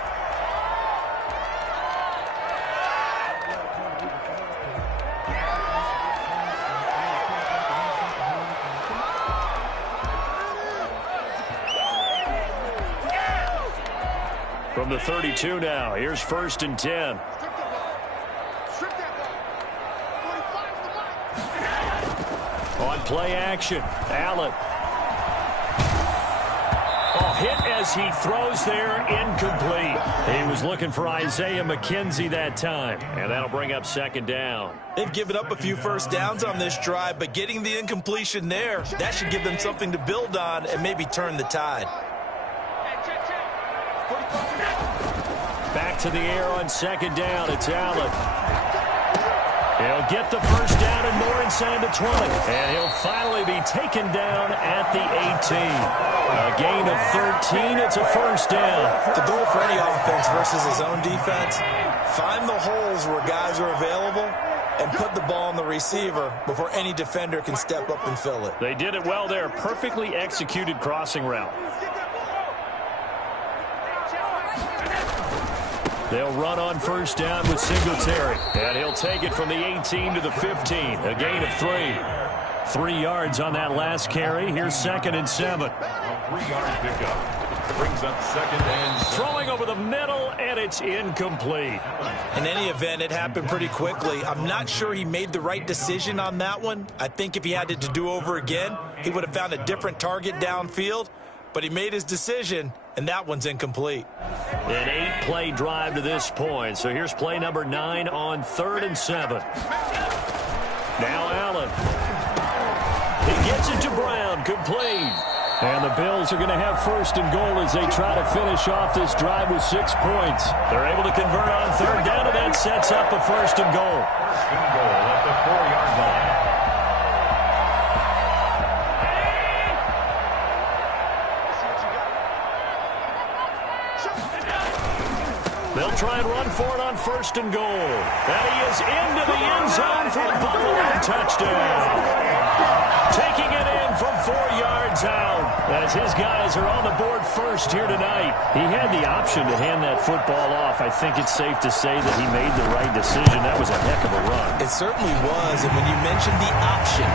From the 32 now, here's 1st and 10. On play action, Allen. Hit as he throws there, incomplete. He was looking for Isaiah McKenzie that time, and that'll bring up 2nd down. They've given up a few first downs on this drive, but getting the incompletion there, that should give them something to build on and maybe turn the tide. Back to the air on 2nd down. It's Allen. He'll get the first down and more inside the 20. And he'll finally be taken down at the 18. A gain of 13. It's a 1st down. The goal for any offense versus his own defense, find the holes where guys are available and put the ball on the receiver before any defender can step up and fill it. They did it well there. Perfectly executed crossing route. They'll run on 1st down with Singletary. And he'll take it from the 18 to the 15. A gain of 3. 3 yards on that last carry. Here's 2nd and 7. 3-yard pickup. Brings up 2nd and 7. Throwing over the middle, and it's incomplete. In any event, it happened pretty quickly. I'm not sure he made the right decision on that one. I think if he had it to do over again, he would have found a different target downfield. But he made his decision, and that one's incomplete. An 8-play drive to this point. So here's play number 9 on 3rd and 7. Now Allen. He gets it to Brown, complete. And the Bills are going to have 1st and goal as they try to finish off this drive with 6 points. They're able to convert on 3rd down, and that sets up a 1st and goal. 1st and goal at the 4-yard line. They'll try and run for it on 1st and goal. And he is into the end zone for a Buffalo touchdown. Taking it in from 4 yards out as his guys are on the board first here tonight. He had the option to hand that football off. I think it's safe to say that he made the right decision. That was a heck of a run. It certainly was, and when you mentioned the option,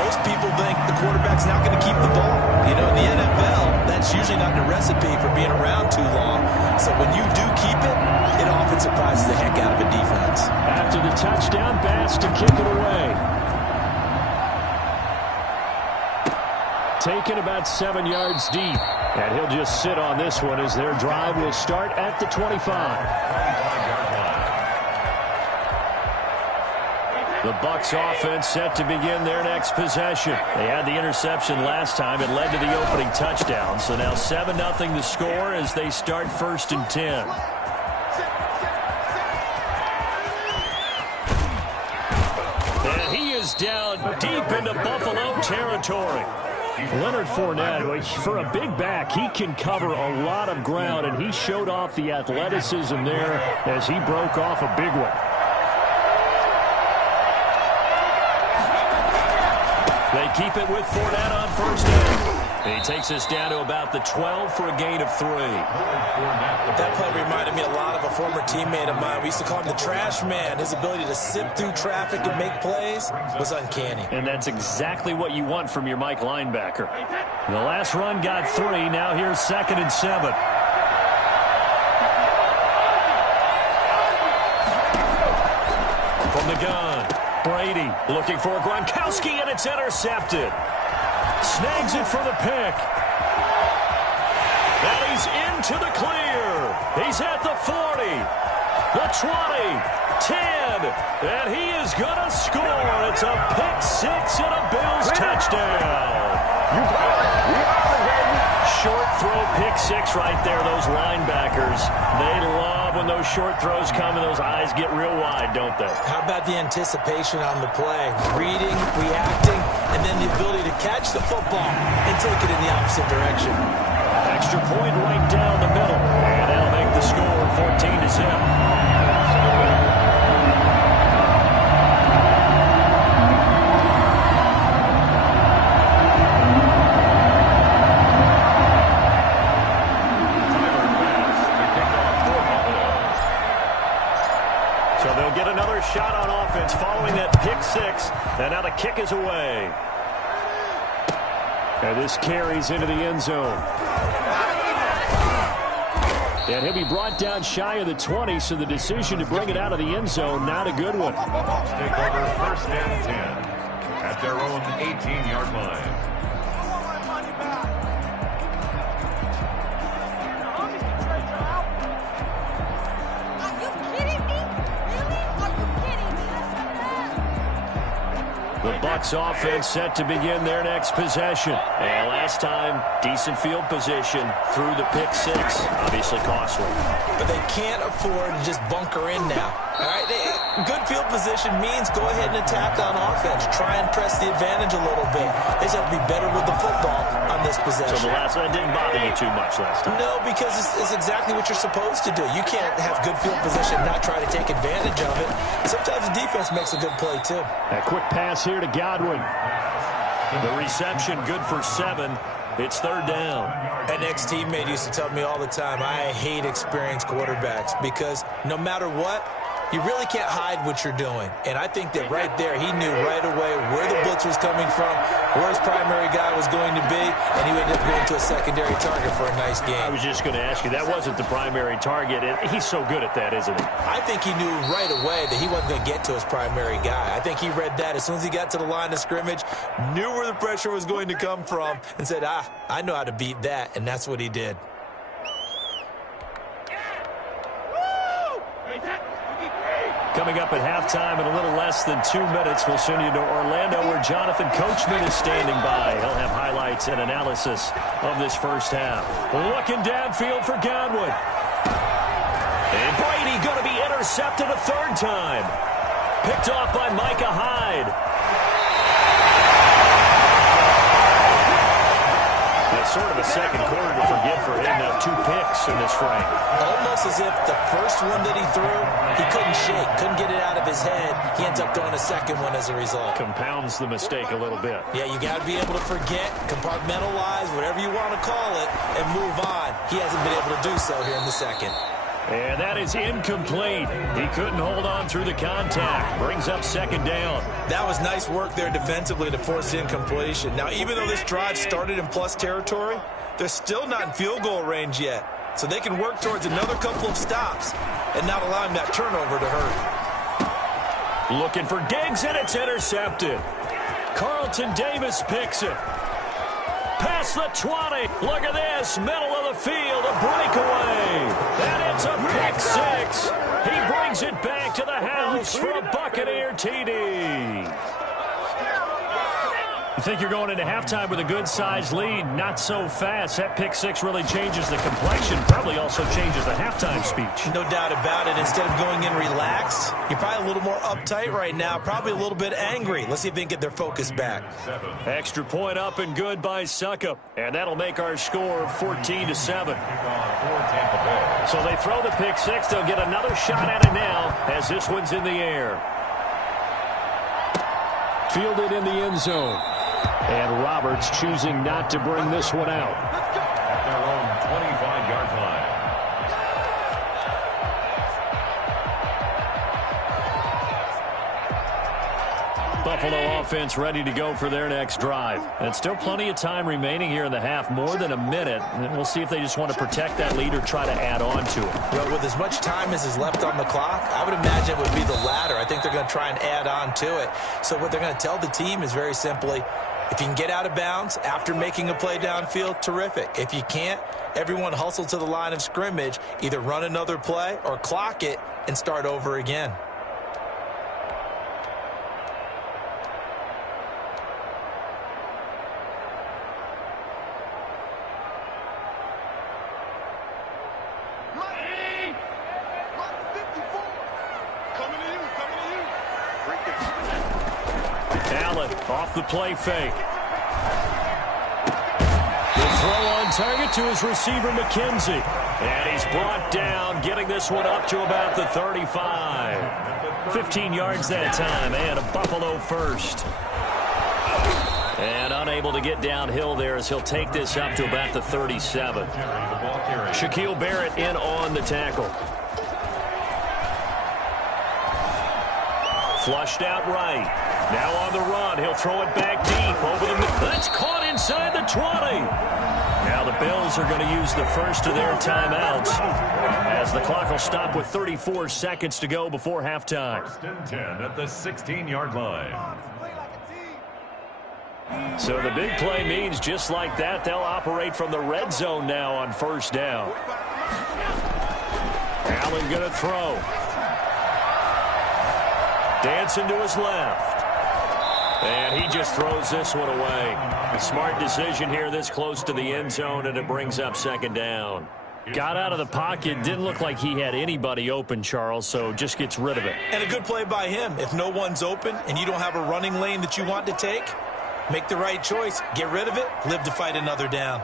most people think the quarterback's not going to keep the ball. You know, in the NFL, that's usually not the recipe for being around too long. So when you do keep it, it often surprises the heck out of a defense. After the touchdown, Bass to kick it away. Taken about 7 yards deep. And he'll just sit on this one as their drive will start at the 25. The Bucs offense set to begin their next possession. They had the interception last time. It led to the opening touchdown. So now 7-0 to score as they start 1st and 10. And he is down deep into Buffalo territory. Leonard Fournette, for a big back, he can cover a lot of ground, and he showed off the athleticism there as he broke off a big one. They keep it with Fournette on 1st down. He takes us down to about the 12 for a gain of 3. That play reminded me a lot of a former teammate of mine. We used to call him the trash man. His ability to sift through traffic and make plays was uncanny. And that's exactly what you want from your Mike linebacker. The last run got 3. Now here's 2nd and 7. From the gun, Brady looking for Gronkowski, and it's intercepted. Snags it for the pick. And he's into the clear. He's at the 40, the 20, 10, and he is going to score. It's a pick-6 and a Bills touchdown. Short throw, pick-6 right there. Those linebackers, they love when those short throws come and those eyes get real wide, don't they? How about the anticipation on the play? Reading, reacting, and then the ability to catch the football and take it in the opposite direction. Extra point right down the middle, and that'll make the score 14-0. So they'll get another shot on offense following that pick-6, and now the kick is away. And this carries into the end zone. And he'll be brought down shy of the 20, so the decision to bring it out of the end zone, not a good one. Take over 1st and 10 at their own 18-yard line. The Bucs offense set to begin their next possession. And last time, decent field position through the pick six. Obviously costly. But they can't afford to just bunker in now. All right, good field position means go ahead and attack on offense. Try and press the advantage a little bit. They just have to be better with the football on this possession. So the last one didn't bother you too much last time? No, because it's exactly what you're supposed to do. You can't have good field position and not try to take advantage of it. Sometimes the defense makes a good play, too. A quick pass here to Godwin. The reception good for 7. It's 3rd down. An ex-teammate used to tell me all the time, I hate experienced quarterbacks because no matter what, you really can't hide what you're doing. And I think that right there, he knew right away where the blitz was coming from, where his primary guy was going to be, and he ended up going to a secondary target for a nice game. I was just going to ask you, that wasn't the primary target. He's so good at that, isn't he? I think he knew right away that he wasn't going to get to his primary guy. I think he read that as soon as he got to the line of scrimmage, knew where the pressure was going to come from, and said, I know how to beat that, and that's what he did. Coming up at halftime in a little less than 2 minutes, we'll send you to Orlando where Jonathan Coachman is standing by. He'll have highlights and analysis of this first half. Looking downfield for Godwin. And Brady going to be intercepted a 3rd time. Picked off by Micah Hyde. It's sort of a second quarter to forget for him. Now 2 picks in this frame. Almost as if the first one that he threw, he couldn't shake, couldn't get it out of his head. He ends up throwing a second one as a result. Compounds the mistake a little bit. Yeah, you got to be able to forget, compartmentalize, whatever you want to call it, and move on. He hasn't been able to do so here in the second. And that is incomplete. He couldn't hold on through the contact. Brings up 2nd down. That was nice work there defensively to force incompletion. Now, even though this drive started in plus territory, they're still not in field goal range yet. So they can work towards another couple of stops and not allowing that turnover to hurt. Looking for Diggs, and it's intercepted. Carlton Davis picks it. Past the 20. Look at this. Middle of the field. A breakaway. And it's a pick 6. He brings it back to the house for a Buccaneer TD. You think you're going into halftime with a good-sized lead. Not so fast. That pick 6 really changes the complexion. Probably also changes the halftime speech. No doubt about it. Instead of going in relaxed, you're probably a little more uptight right now. Probably a little bit angry. Let's see if they can get their focus back. Extra point up and good by Suckup. And that'll make our score 14-7. So they throw the pick 6. They'll get another shot at it now as this one's in the air. Fielded in the end zone. And Roberts choosing not to bring this one out. At their own 25-yard line. Buffalo offense ready to go for their next drive. And still plenty of time remaining here in the half, more than a minute. And we'll see if they just want to protect that lead or try to add on to it. Well, with as much time as is left on the clock, I would imagine it would be the latter. I think they're going to try and add on to it. So what they're going to tell the team is very simply, if you can get out of bounds after making a play downfield, terrific. If you can't, everyone hustle to the line of scrimmage, either run another play or clock it and start over again. Off the play fake. The throw on target to his receiver, McKenzie. And he's brought down, getting this one up to about the 35. 15 yards that time, and a Buffalo first. And unable to get downhill there as he'll take this up to about the 37. Shaquille Barrett in on the tackle. Flushed out right. Now on the run, he'll throw it back deep over the middle. That's caught inside the 20. Now the Bills are going to use the first of their timeouts as the clock will stop with 34 seconds to go before halftime. 1st and 10 at the 16-yard line. So the big play means just like that, they'll operate from the red zone now on 1st down. Allen going to throw. Dancing to his left. And he just throws this one away. A smart decision here this close to the end zone, and it brings up 2nd down. Got out of the pocket. Didn't look like he had anybody open, Charles, so just gets rid of it. And a good play by him. If no one's open and you don't have a running lane that you want to take, make the right choice. Get rid of it. Live to fight another down.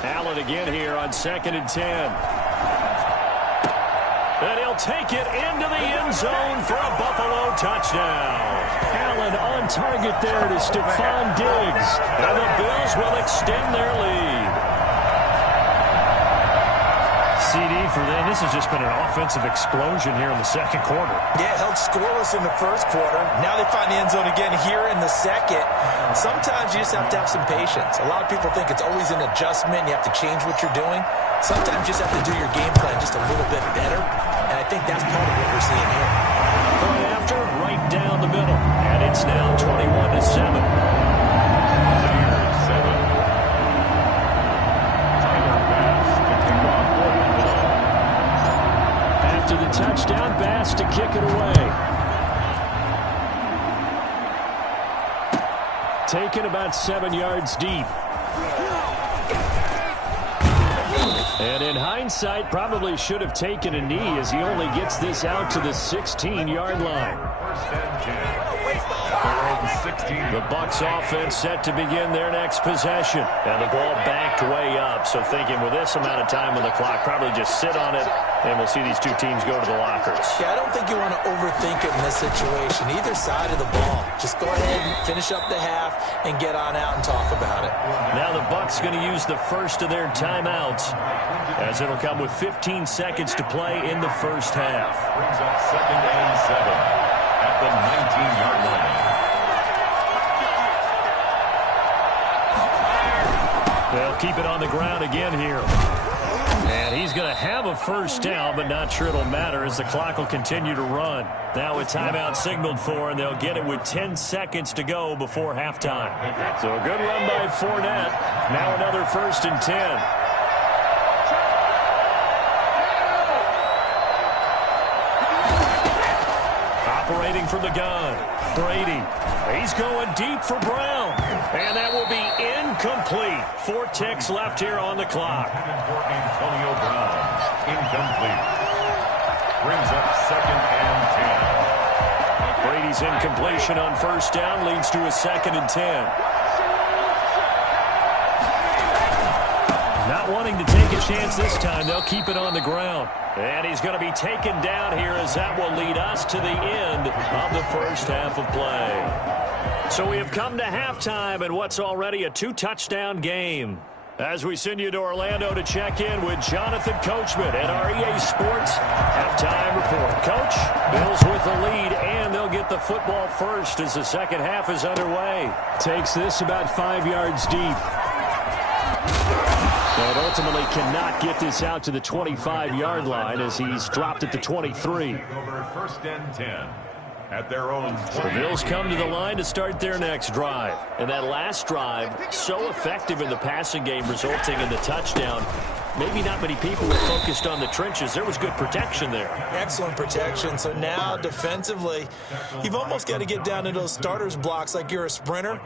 Allen again here on 2nd and 10. And he'll take it into the end zone for a Buffalo touchdown. Allen on target there to Stephon Diggs. And the Bills will extend their lead. CD for them. This has just been an offensive explosion here in the 2nd quarter. Yeah, held scoreless in the 1st quarter. Now they find the end zone again here in the 2nd. Sometimes you just have to have some patience. A lot of people think it's always an adjustment. You have to change what you're doing. Sometimes you just have to do your game plan just a little bit better. And I think that's part of what we're seeing here. Right after, right down the middle. And it's now 21-7. After the touchdown, Bass to kick it away. Taken about 7 yards deep. And in hindsight, probably should have taken a knee as he only gets this out to the 16-yard line. 1st and 10. The Bucs offense set to begin their next possession. And the ball backed way up. So thinking with this amount of time on the clock, probably just sit on it, and we'll see these two teams go to the lockers. Yeah, I don't think you want to overthink it in this situation. Either side of the ball. Just go ahead and finish up the half and get on out and talk about it. Now the Bucs going to use the first of their timeouts, as it'll come with 15 seconds to play in the 1st half. Brings up 2nd and 7 at the 19-yard line. They'll keep it on the ground again here. And he's going to have a 1st down, but not sure it'll matter as the clock will continue to run. Now a timeout signaled for, and they'll get it with 10 seconds to go before halftime. So a good run by Fournette. Now another 1st and 10. Operating from the gun. Brady. He's going deep for Brown. And that will be incomplete. 4 ticks left here on the clock. For Antonio Brown. Incomplete. Brings up 2nd and 10. Brady's incompletion on 1st down leads to a 2nd and 10. Not wanting to take a chance this time, they'll keep it on the ground. And he's going to be taken down here as that will lead us to the end of the 1st half of play. So we have come to halftime in what's already a 2-touchdown game. As we send you to Orlando to check in with Jonathan Coachman at our EA Sports Halftime Report. Coach, Bills with the lead, and they'll get the football first as the 2nd half is underway. Takes this about 5 yards deep. But ultimately cannot get this out to the 25-yard line as he's dropped at the 23. Over 1st and 10 at their own 20. The Bills come to the line to start their next drive. And that last drive, so effective in the passing game, resulting in the touchdown. Maybe not many people were focused on the trenches. There was good protection there. Excellent protection. So now defensively, you've almost got to get down to those starters blocks like you're a sprinter.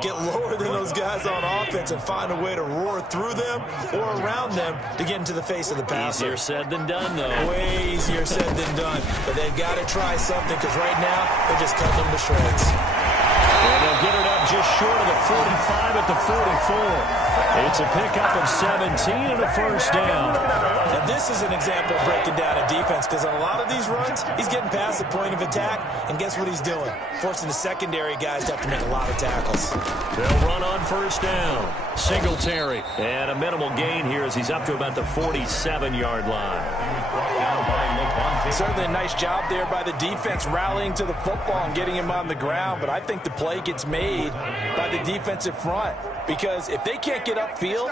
Get lower than those guys on offense and find a way to roar through them or around them to get into the face of the passer. Easier said than done, though. Way easier said than done. But they've got to try something because right now they're just cutting them to shreds. And they'll get it up just short of the 45 at the 44. It's a pickup of 17 and a 1st down. Now this is an example of breaking down a defense because on a lot of these runs, he's getting past the point of attack, and guess what he's doing? Forcing the secondary guys to have to make a lot of tackles. They'll run on 1st down. Singletary. And a minimal gain here as he's up to about the 47-yard line. He was brought down by Levante Certainly a nice job there by the defense rallying to the football and getting him on the ground, but I think the play gets made by the defensive front because if they can't get upfield,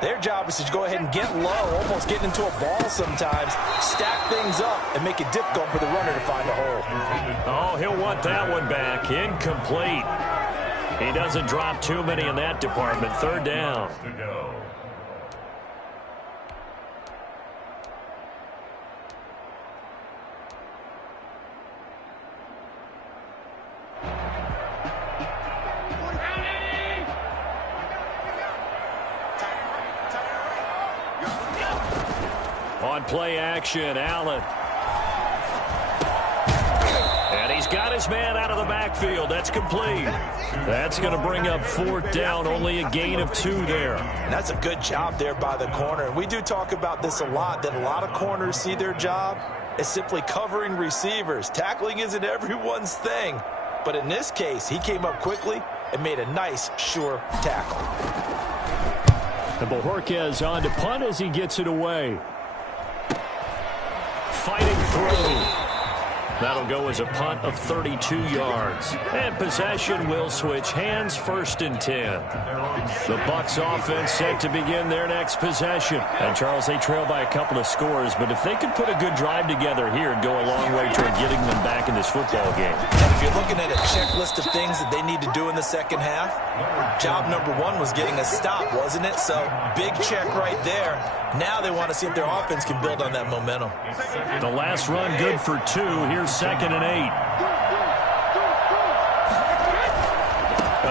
their job is to go ahead and get low, almost get into a ball sometimes, stack things up, and make it difficult for the runner to find a hole. Oh, he'll want that one back. Incomplete. He doesn't drop too many in that department. Third down. On play action, Allen. And he's got his man out of the backfield. That's complete. That's going to bring up fourth down. Only a gain of 2 there. And that's a good job there by the corner. We do talk about this a lot, that a lot of corners see their job as simply covering receivers. Tackling isn't everyone's thing. But in this case, he came up quickly and made a nice, sure tackle. And Bojorquez on to punt as he gets it away. Fighting through. That'll go as a punt of 32 yards. And possession will switch hands, 1st and 10. The Bucs offense set to begin their next possession. And, Charles, they trail by a couple of scores, but if they could put a good drive together here, it'd go a long way toward getting them back in this football game. And if you're looking at a checklist of things that they need to do in the second half, job number 1 was getting a stop, wasn't it? So, big check right there. Now they want to see if their offense can build on that momentum. The last run good for 2. Here's 2nd and 8.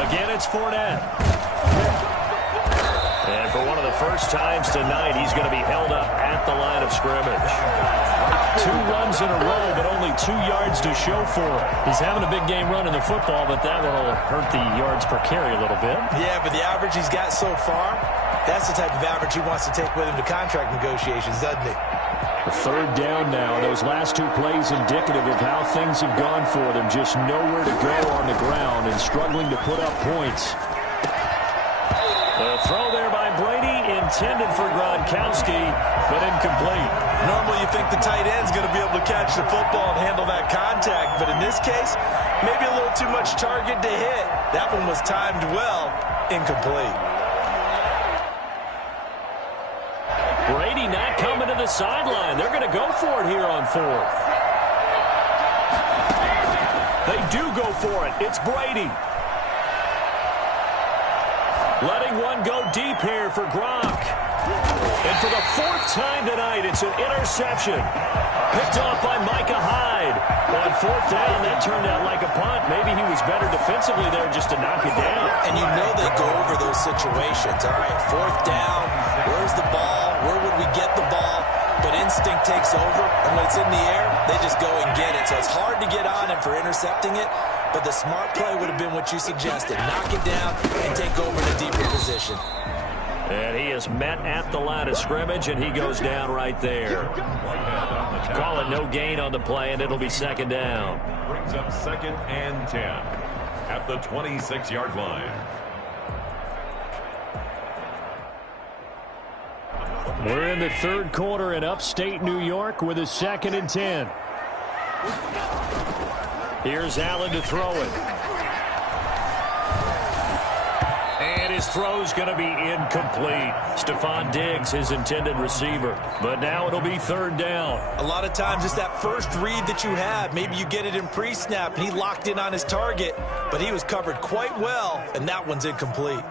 Again, it's Fournette. And for one of the first times tonight, he's going to be held up at the line of scrimmage. 2 runs in a row, but only 2 yards to show for it. He's having a big game running the football, but that one will hurt the yards per carry a little bit. Yeah, but the average he's got so far, that's the type of average he wants to take with him to contract negotiations, doesn't he? Third down now. Those last 2 plays indicative of how things have gone for them. Just nowhere to go on the ground and struggling to put up points. The throw there by Brady, intended for Gronkowski, but incomplete. Normally you think the tight end's going to be able to catch the football and handle that contact, but in this case, maybe a little too much target to hit. That one was timed well, incomplete. Brady not coming to the sideline. They're going to go for it here on 4th. They do go for it. It's Brady. Letting one go deep here for Gronk. And for the 4th time tonight, it's an interception. Picked off by Micah Hyde. On 4th down, that turned out like a punt. Maybe he was better defensively there just to knock it down. And you know they go over those situations. All right, 4th down. Where's the ball? Where would we get the ball? But instinct takes over, and when it's in the air, they just go and get it. So it's hard to get on him for intercepting it, but the smart play would have been what you suggested. Knock it down and take over in a deeper position. And he is met at the line of scrimmage, and he goes down right there. Call it no gain on the play, and it'll be 2nd down. Brings up 2nd and 10 at the 26-yard line. We're in the 3rd quarter in upstate New York with a 2nd and 10. Here's Allen to throw it. And his throw's going to be incomplete. Stephon Diggs, his intended receiver. But now it'll be 3rd down. A lot of times it's that first read that you have. Maybe you get it in pre-snap, and he locked in on his target, but he was covered quite well, and that one's incomplete.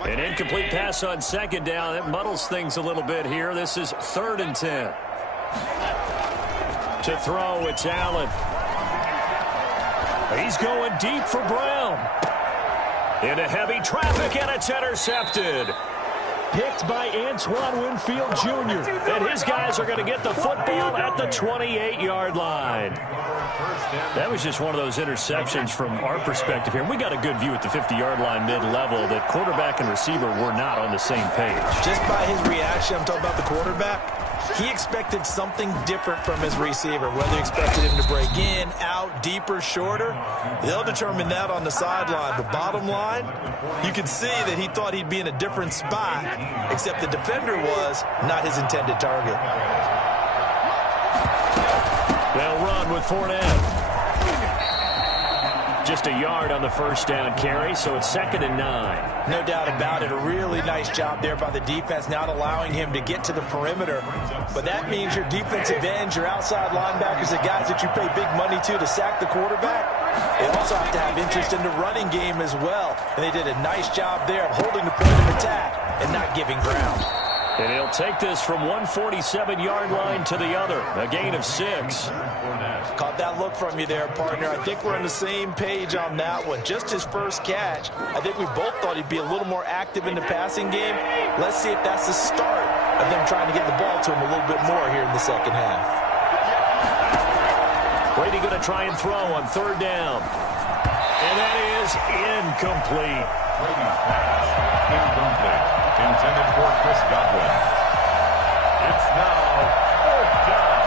An incomplete pass on 2nd down. That muddles things a little bit here. This is 3rd and 10. To throw, it's Allen. He's going deep for Brown. Into heavy traffic, and it's intercepted. Picked by Antoine Winfield Jr. And his guys are going to get the football at the 28-yard line. That was just one of those interceptions from our perspective here. We got a good view at the 50-yard line mid-level that quarterback and receiver were not on the same page. Just by his reaction, I'm talking about the quarterback, He expected something different from his receiver, whether he expected him to break in, out, deeper, shorter. They'll determine that on the sideline. But bottom line, you can see that he thought he'd be in a different spot, except the defender was not his intended target. They'll run with Fournette. Just a yard on the first down carry, so it's 2nd and 9. No doubt about it. A really nice job there by the defense, not allowing him to get to the perimeter. But that means your defensive ends, your outside linebackers, the guys that you pay big money to sack the quarterback, they also have to have interest in the running game as well. And they did a nice job there of holding the point of attack and not giving ground. And he'll take this from 147-yard line to the other. A gain of 6. Caught that look from you there, partner. I think we're on the same page on that one. Just his first catch. I think we both thought he'd be a little more active in the passing game. Let's see if that's the start of them trying to get the ball to him a little bit more here in the second half. Brady going to try and throw on 3rd down. And that is incomplete. Brady's pass, incomplete. Intended for Chris Godwin. It's now 4th down.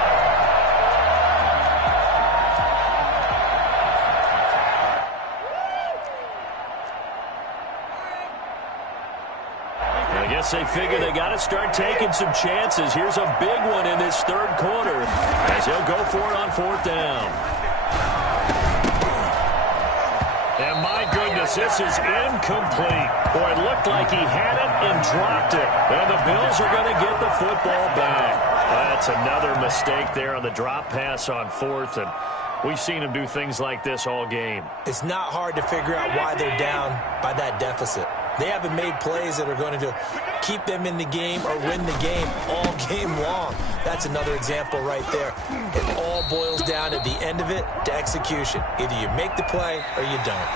I guess they figure they got to start taking some chances. Here's a big one in this 3rd quarter as he'll go for it on 4th down. And my goodness, this is incomplete. Boy, it looked like he had it and dropped it. And the Bills are going to get the football back. That's another mistake there on the drop pass on 4th. And we've seen him do things like this all game. It's not hard to figure out why they're down by that deficit. They haven't made plays that are going to keep them in the game or win the game all game long. That's another example right there. It all boils down at the end of it to execution. Either you make the play or you don't.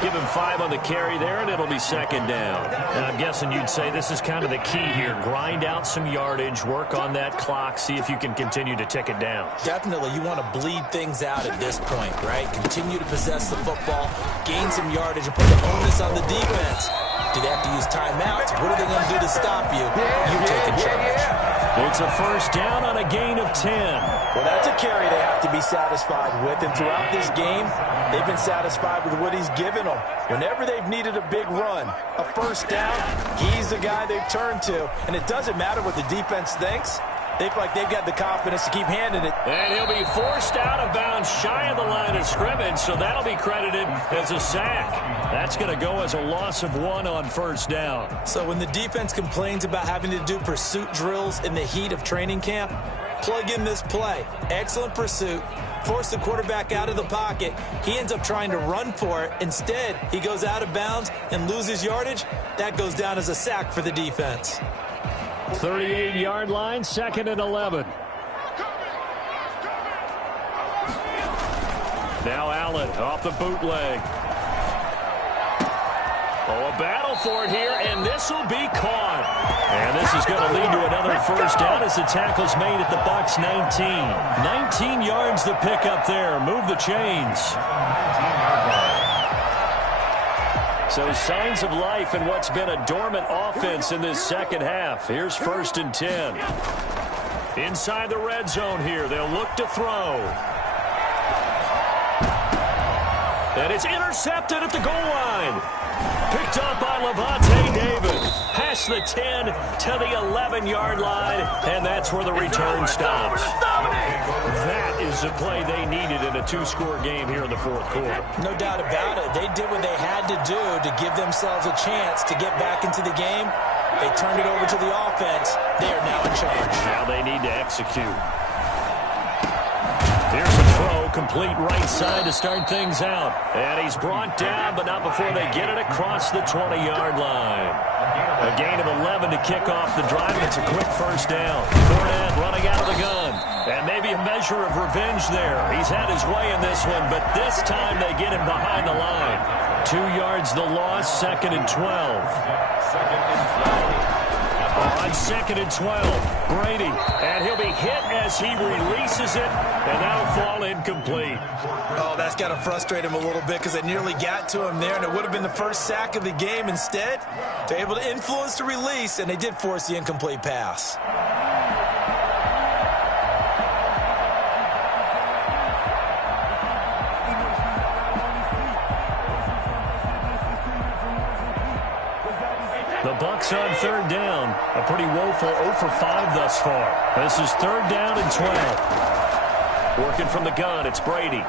Give him 5 on the carry there, and it'll be 2nd down. And I'm guessing you'd say this is kind of the key here. Grind out some yardage, work on that clock, see if you can continue to tick it down. Definitely, you want to bleed things out at this point, right? Continue to possess the football, gain some yardage, and put the onus on the defense. Do they have to use timeouts? What are they going to do to stop you? You take in charge. It's a 1st down on a gain of 10. Well, that's a carry they have to be satisfied with. And throughout this game, they've been satisfied with what he's given them. Whenever they've needed a big run, a 1st down, he's the guy they've turned to. And it doesn't matter what the defense thinks. They feel like they've got the confidence to keep handing it. And he'll be forced out of bounds shy of the line of scrimmage, so that'll be credited as a sack. That's going to go as a loss of 1 on 1st down. So when the defense complains about having to do pursuit drills in the heat of training camp, plug in this play. Excellent pursuit. Force the quarterback out of the pocket. He ends up trying to run for it. Instead, he goes out of bounds and loses yardage. That goes down as a sack for the defense. 38-yard line, 2nd and 11. Now Allen off the bootleg. Oh, a battle for it here, and this will be caught. And this is going to lead to another 1st down as the tackle's made at the Bucs 19. 19 yards to pick up there. Move the chains. So signs of life in what's been a dormant offense in this 2nd half. Here's 1st and 10. Inside the red zone here. They'll look to throw. And it's intercepted at the goal line. Picked up by Levante David. Past the 10 to the 11-yard line. And that's where the return stops. That is the play they needed in a 2-score game here in the 4th quarter. No doubt about it. They did what they had to do to give themselves a chance to get back into the game. They turned it over to the offense. They are now in charge. Now they need to execute. Here's a throw, complete right side to start things out. And he's brought down, but not before they get it across the 20-yard line. A gain of 11 to kick off the drive. It's a quick 1st down. Fournette running out of the gun. And maybe a measure of revenge there. He's had his way in this one, but this time they get him behind the line. 2 yards the loss, 2nd and 12. On 2nd and 12, Brady, and he'll be hit as he releases it, and that'll fall incomplete. Oh, that's got to frustrate him a little bit because they nearly got to him there, and it would have been the first sack of the game. Instead, they're able to influence the release, and they did force the incomplete pass. The Bucs on third down. A pretty woeful 0 for 5 thus far. This is third down and 12. Working from the gun, it's Brady.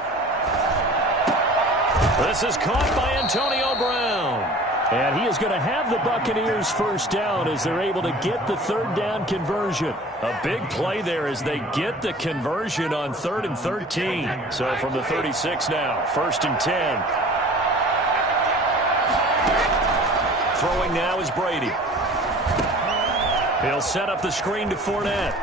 This is caught by Antonio Brown. And he is going to have the Buccaneers first down as they're able to get the third down conversion. A big play there as they get the conversion on 3rd and 13. So from the 36 now, 1st and 10. Throwing now is Brady. He'll set up the screen to Fournette.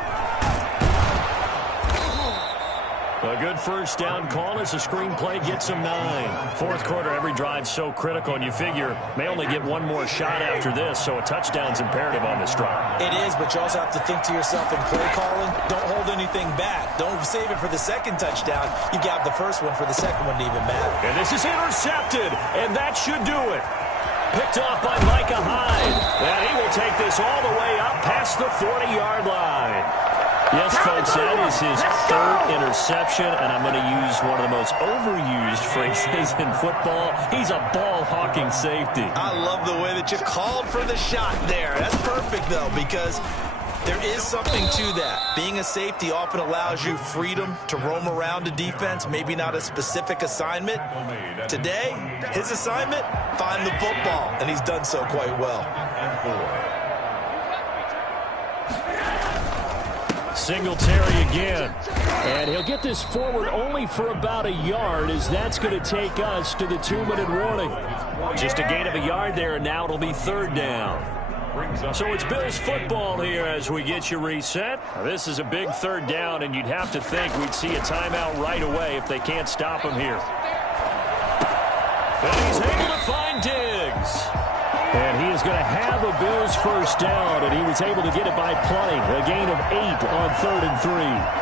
A good first down call as the screenplay gets him 9. Fourth quarter, every drive so critical, and you figure may only get one more shot after this, so a touchdown's imperative on this drive. It is, but you also have to think to yourself in play calling, don't hold anything back. Don't save it for the second touchdown. You got the first one for the second one to even matter. And this is intercepted, and that should do it. Picked off by Micah Hyde. And he will take this all the way up past the 40-yard line. Yes, folks, that is his 3rd interception, and I'm going to use one of the most overused phrases in football. He's a ball-hawking safety. I love the way that you called for the shot there. That's perfect, though, because there is something to that. Being a safety often allows you freedom to roam around a defense, maybe not a specific assignment. Today, his assignment, find the football, and he's done so quite well. Singletary again. And he'll get this forward only for about a yard, as that's going to take us to the 2-minute warning. Just a gain of a yard there, and now it'll be 3rd down. So it's Bills football here as we get you reset. Now, this is a big 3rd down, and you'd have to think we'd see a timeout right away if they can't stop him here. And he's able to find Diggs. And he is going to have a Bills first down, and he was able to get it by plenty. A gain of 8 on 3rd and 3.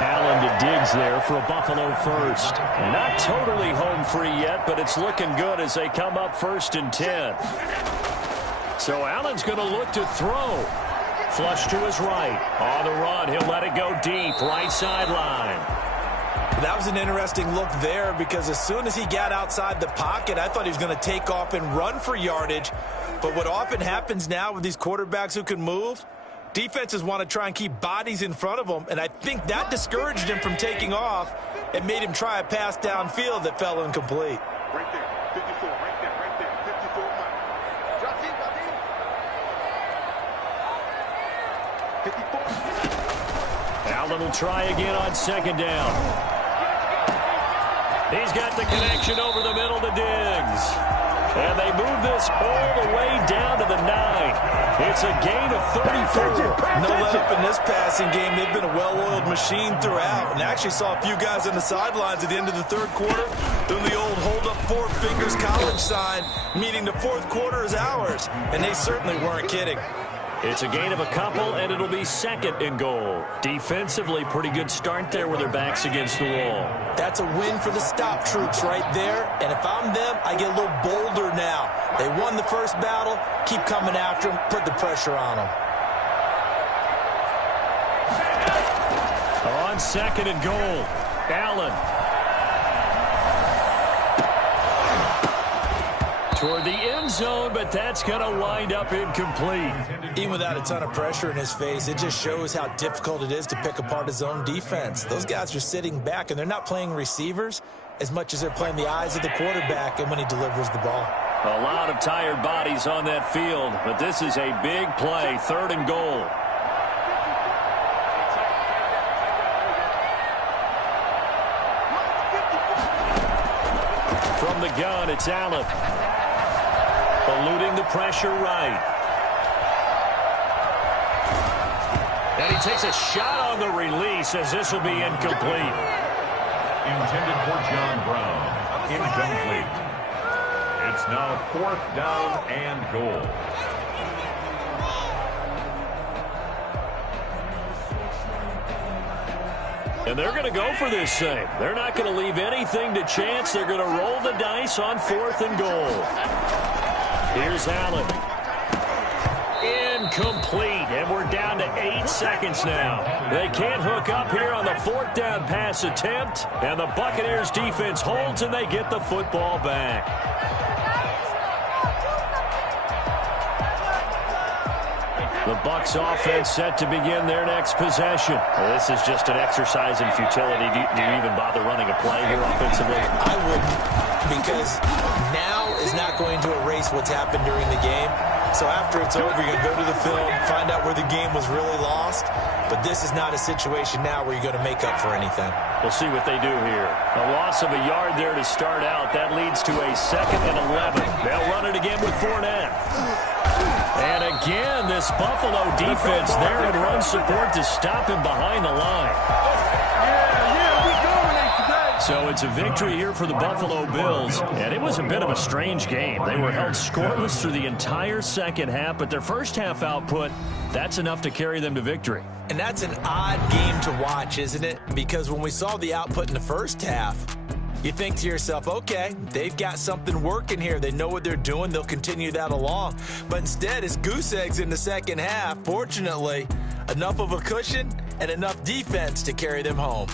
Allen to Diggs there for a Buffalo first. Not totally home free yet, but it's looking good as they come up 1st and 10. So Allen's going to look to throw. Flush to his right. On the run, he'll let it go deep, right sideline. That was an interesting look there because as soon as he got outside the pocket, I thought he was going to take off and run for yardage. But what often happens now with these quarterbacks who can move, defenses want to try and keep bodies in front of them, and I think that discouraged him from taking off and made him try a pass downfield that fell incomplete. Right there, 54, right there, 54. Drop in, drop in. 54. Allen will try again on 2nd down. He's got the connection over the middle to Diggs. And they move this all the way down to the 9. It's a gain of 34. No let up in this passing game. They've been a well-oiled machine throughout. And actually saw a few guys on the sidelines at the end of the 3rd quarter doing the old hold up 4 fingers college sign, meaning the 4th quarter is ours. And they certainly weren't kidding. It's a gain of a couple, and it'll be 2nd and goal. Defensively, pretty good start there with their backs against the wall. That's a win for the stop troops right there. And if I'm them, I get a little bolder now. They won the first battle. Keep coming after them. Put the pressure on them. On 2nd and goal, Allen. Toward the end zone, but that's going to wind up incomplete. Even without a ton of pressure in his face, it just shows how difficult it is to pick apart his own defense. Those guys are sitting back, and they're not playing receivers as much as they're playing the eyes of the quarterback and when he delivers the ball. A lot of tired bodies on that field, but this is a big play, 3rd and goal. From the gun, it's Allen. Eluding the pressure right. And he takes a shot on the release as this will be incomplete. Intended for John Brown. Incomplete. It's now 4th down and goal. And they're going to go for this thing. They're not going to leave anything to chance. They're going to roll the dice on 4th and goal. Here's Allen. Incomplete, and we're down to 8 seconds now. They can't hook up here on the 4th down pass attempt, and the Buccaneers defense holds, and they get the football back. The Bucs offense set to begin their next possession. Well, this is just an exercise in futility. Do you even bother running a play here offensively? I wouldn't, because now is not going to erase what's happened during the game. So after it's over, you're going to go to the film, find out where the game was really lost. But this is not a situation now where you're going to make up for anything. We'll see what they do here. A loss of a yard there to start out. That leads to a 2nd and 11. They'll run it again with Fournette. And again, this Buffalo defense there in run support to stop him behind the line. So it's a victory here for the Buffalo Bills, and it was a bit of a strange game. They were held scoreless through the entire second half, but their first half output, that's enough to carry them to victory. And that's an odd game to watch, isn't it? Because when we saw the output in the first half, you think to yourself, okay, they've got something working here. They know what they're doing. They'll continue that along. But instead, it's goose eggs in the second half. Fortunately, enough of a cushion and enough defense to carry them home.